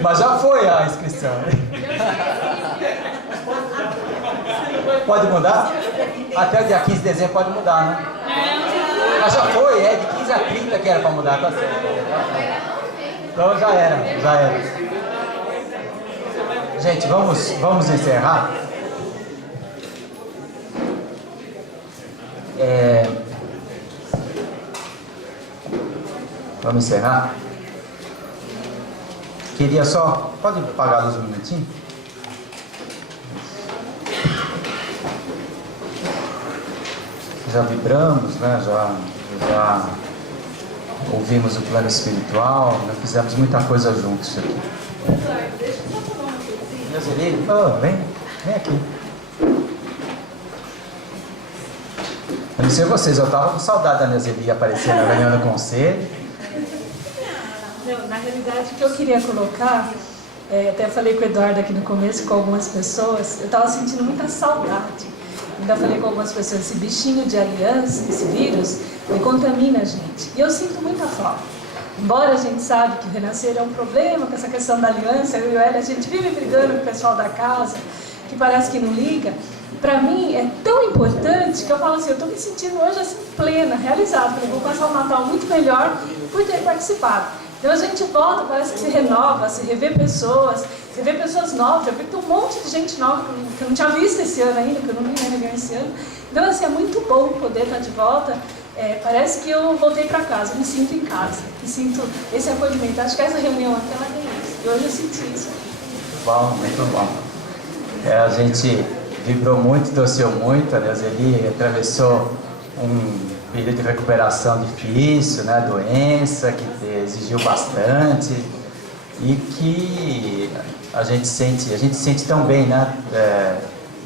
Mas já foi a inscrição. Pode mudar? Até o dia 15 de dezembro pode mudar, né? Mas já foi, de 15 a 30 que era para mudar, tá certo. Então já era. Gente, vamos encerrar. Vamos encerrar. Queria só... Pode apagar a luz um minutinho? Já vibramos, né? Já ouvimos o plano espiritual, já fizemos muita coisa juntos aqui. Nezeli, vem aqui. Eu não sei vocês, eu estava com saudade da Nezeli aparecer na reunião do conselho. Não, na realidade, o que eu queria colocar, até falei com o Eduardo aqui no começo, com algumas pessoas, eu estava sentindo muita saudade. Ainda falei com algumas pessoas, esse bichinho de aliança, esse vírus, ele contamina a gente. E eu sinto muita falta. Embora a gente sabe que o renascer é um problema com essa questão da aliança, eu e o Hélio, a gente vive brigando com o pessoal da casa, que parece que não liga. Para mim é tão importante que eu falo assim, eu estou me sentindo hoje assim plena, realizada. Eu vou passar um Natal muito melhor por ter participado. Então a gente volta, parece que se renova, se revê pessoas novas. Eu vi que tem um monte de gente nova que eu não tinha visto esse ano ainda, que eu não vi na reunião esse ano. Então assim, é muito bom poder estar de volta. Parece que eu voltei para casa, me sinto em casa, me sinto esse acolhimento. Acho que essa reunião aqui, ela tem isso. E hoje eu senti isso. Muito bom. A gente vibrou muito, torceu muito, a Nezeli atravessou um período de recuperação difícil, né? Doença que exigiu bastante e que a gente sente tão bem, né?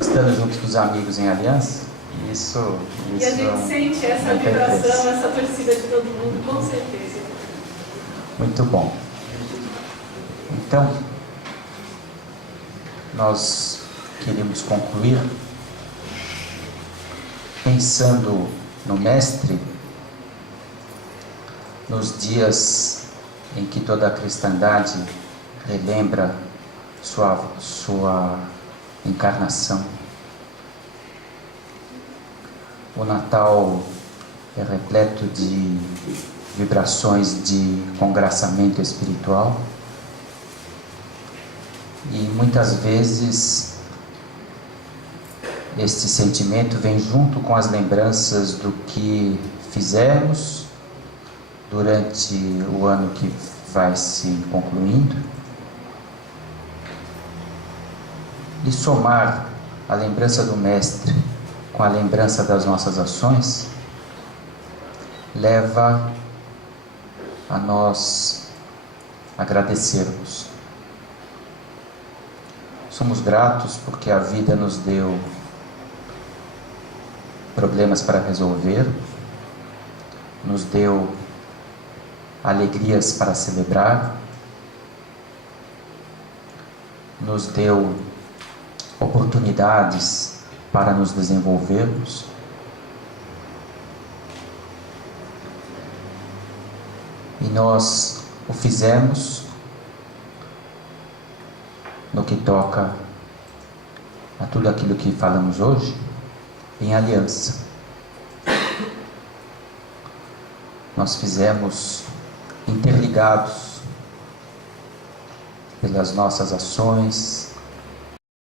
Estando junto dos amigos em aliança. Isso e a gente sente essa vibração, essa torcida de todo mundo, com certeza. Muito bom. Então, nós queríamos concluir pensando no Mestre, nos dias em que toda a cristandade relembra sua encarnação. O Natal é repleto de vibrações de congraçamento espiritual e muitas vezes este sentimento vem junto com as lembranças do que fizemos durante o ano que vai se concluindo e somar a lembrança do Mestre com a lembrança das nossas ações leva a nós agradecermos. Somos gratos porque a vida nos deu problemas para resolver, nos deu alegrias para celebrar, nos deu oportunidades para nos desenvolvermos. E nós o fizemos no que toca a tudo aquilo que falamos hoje, em aliança. Nós fizemos interligados pelas nossas ações,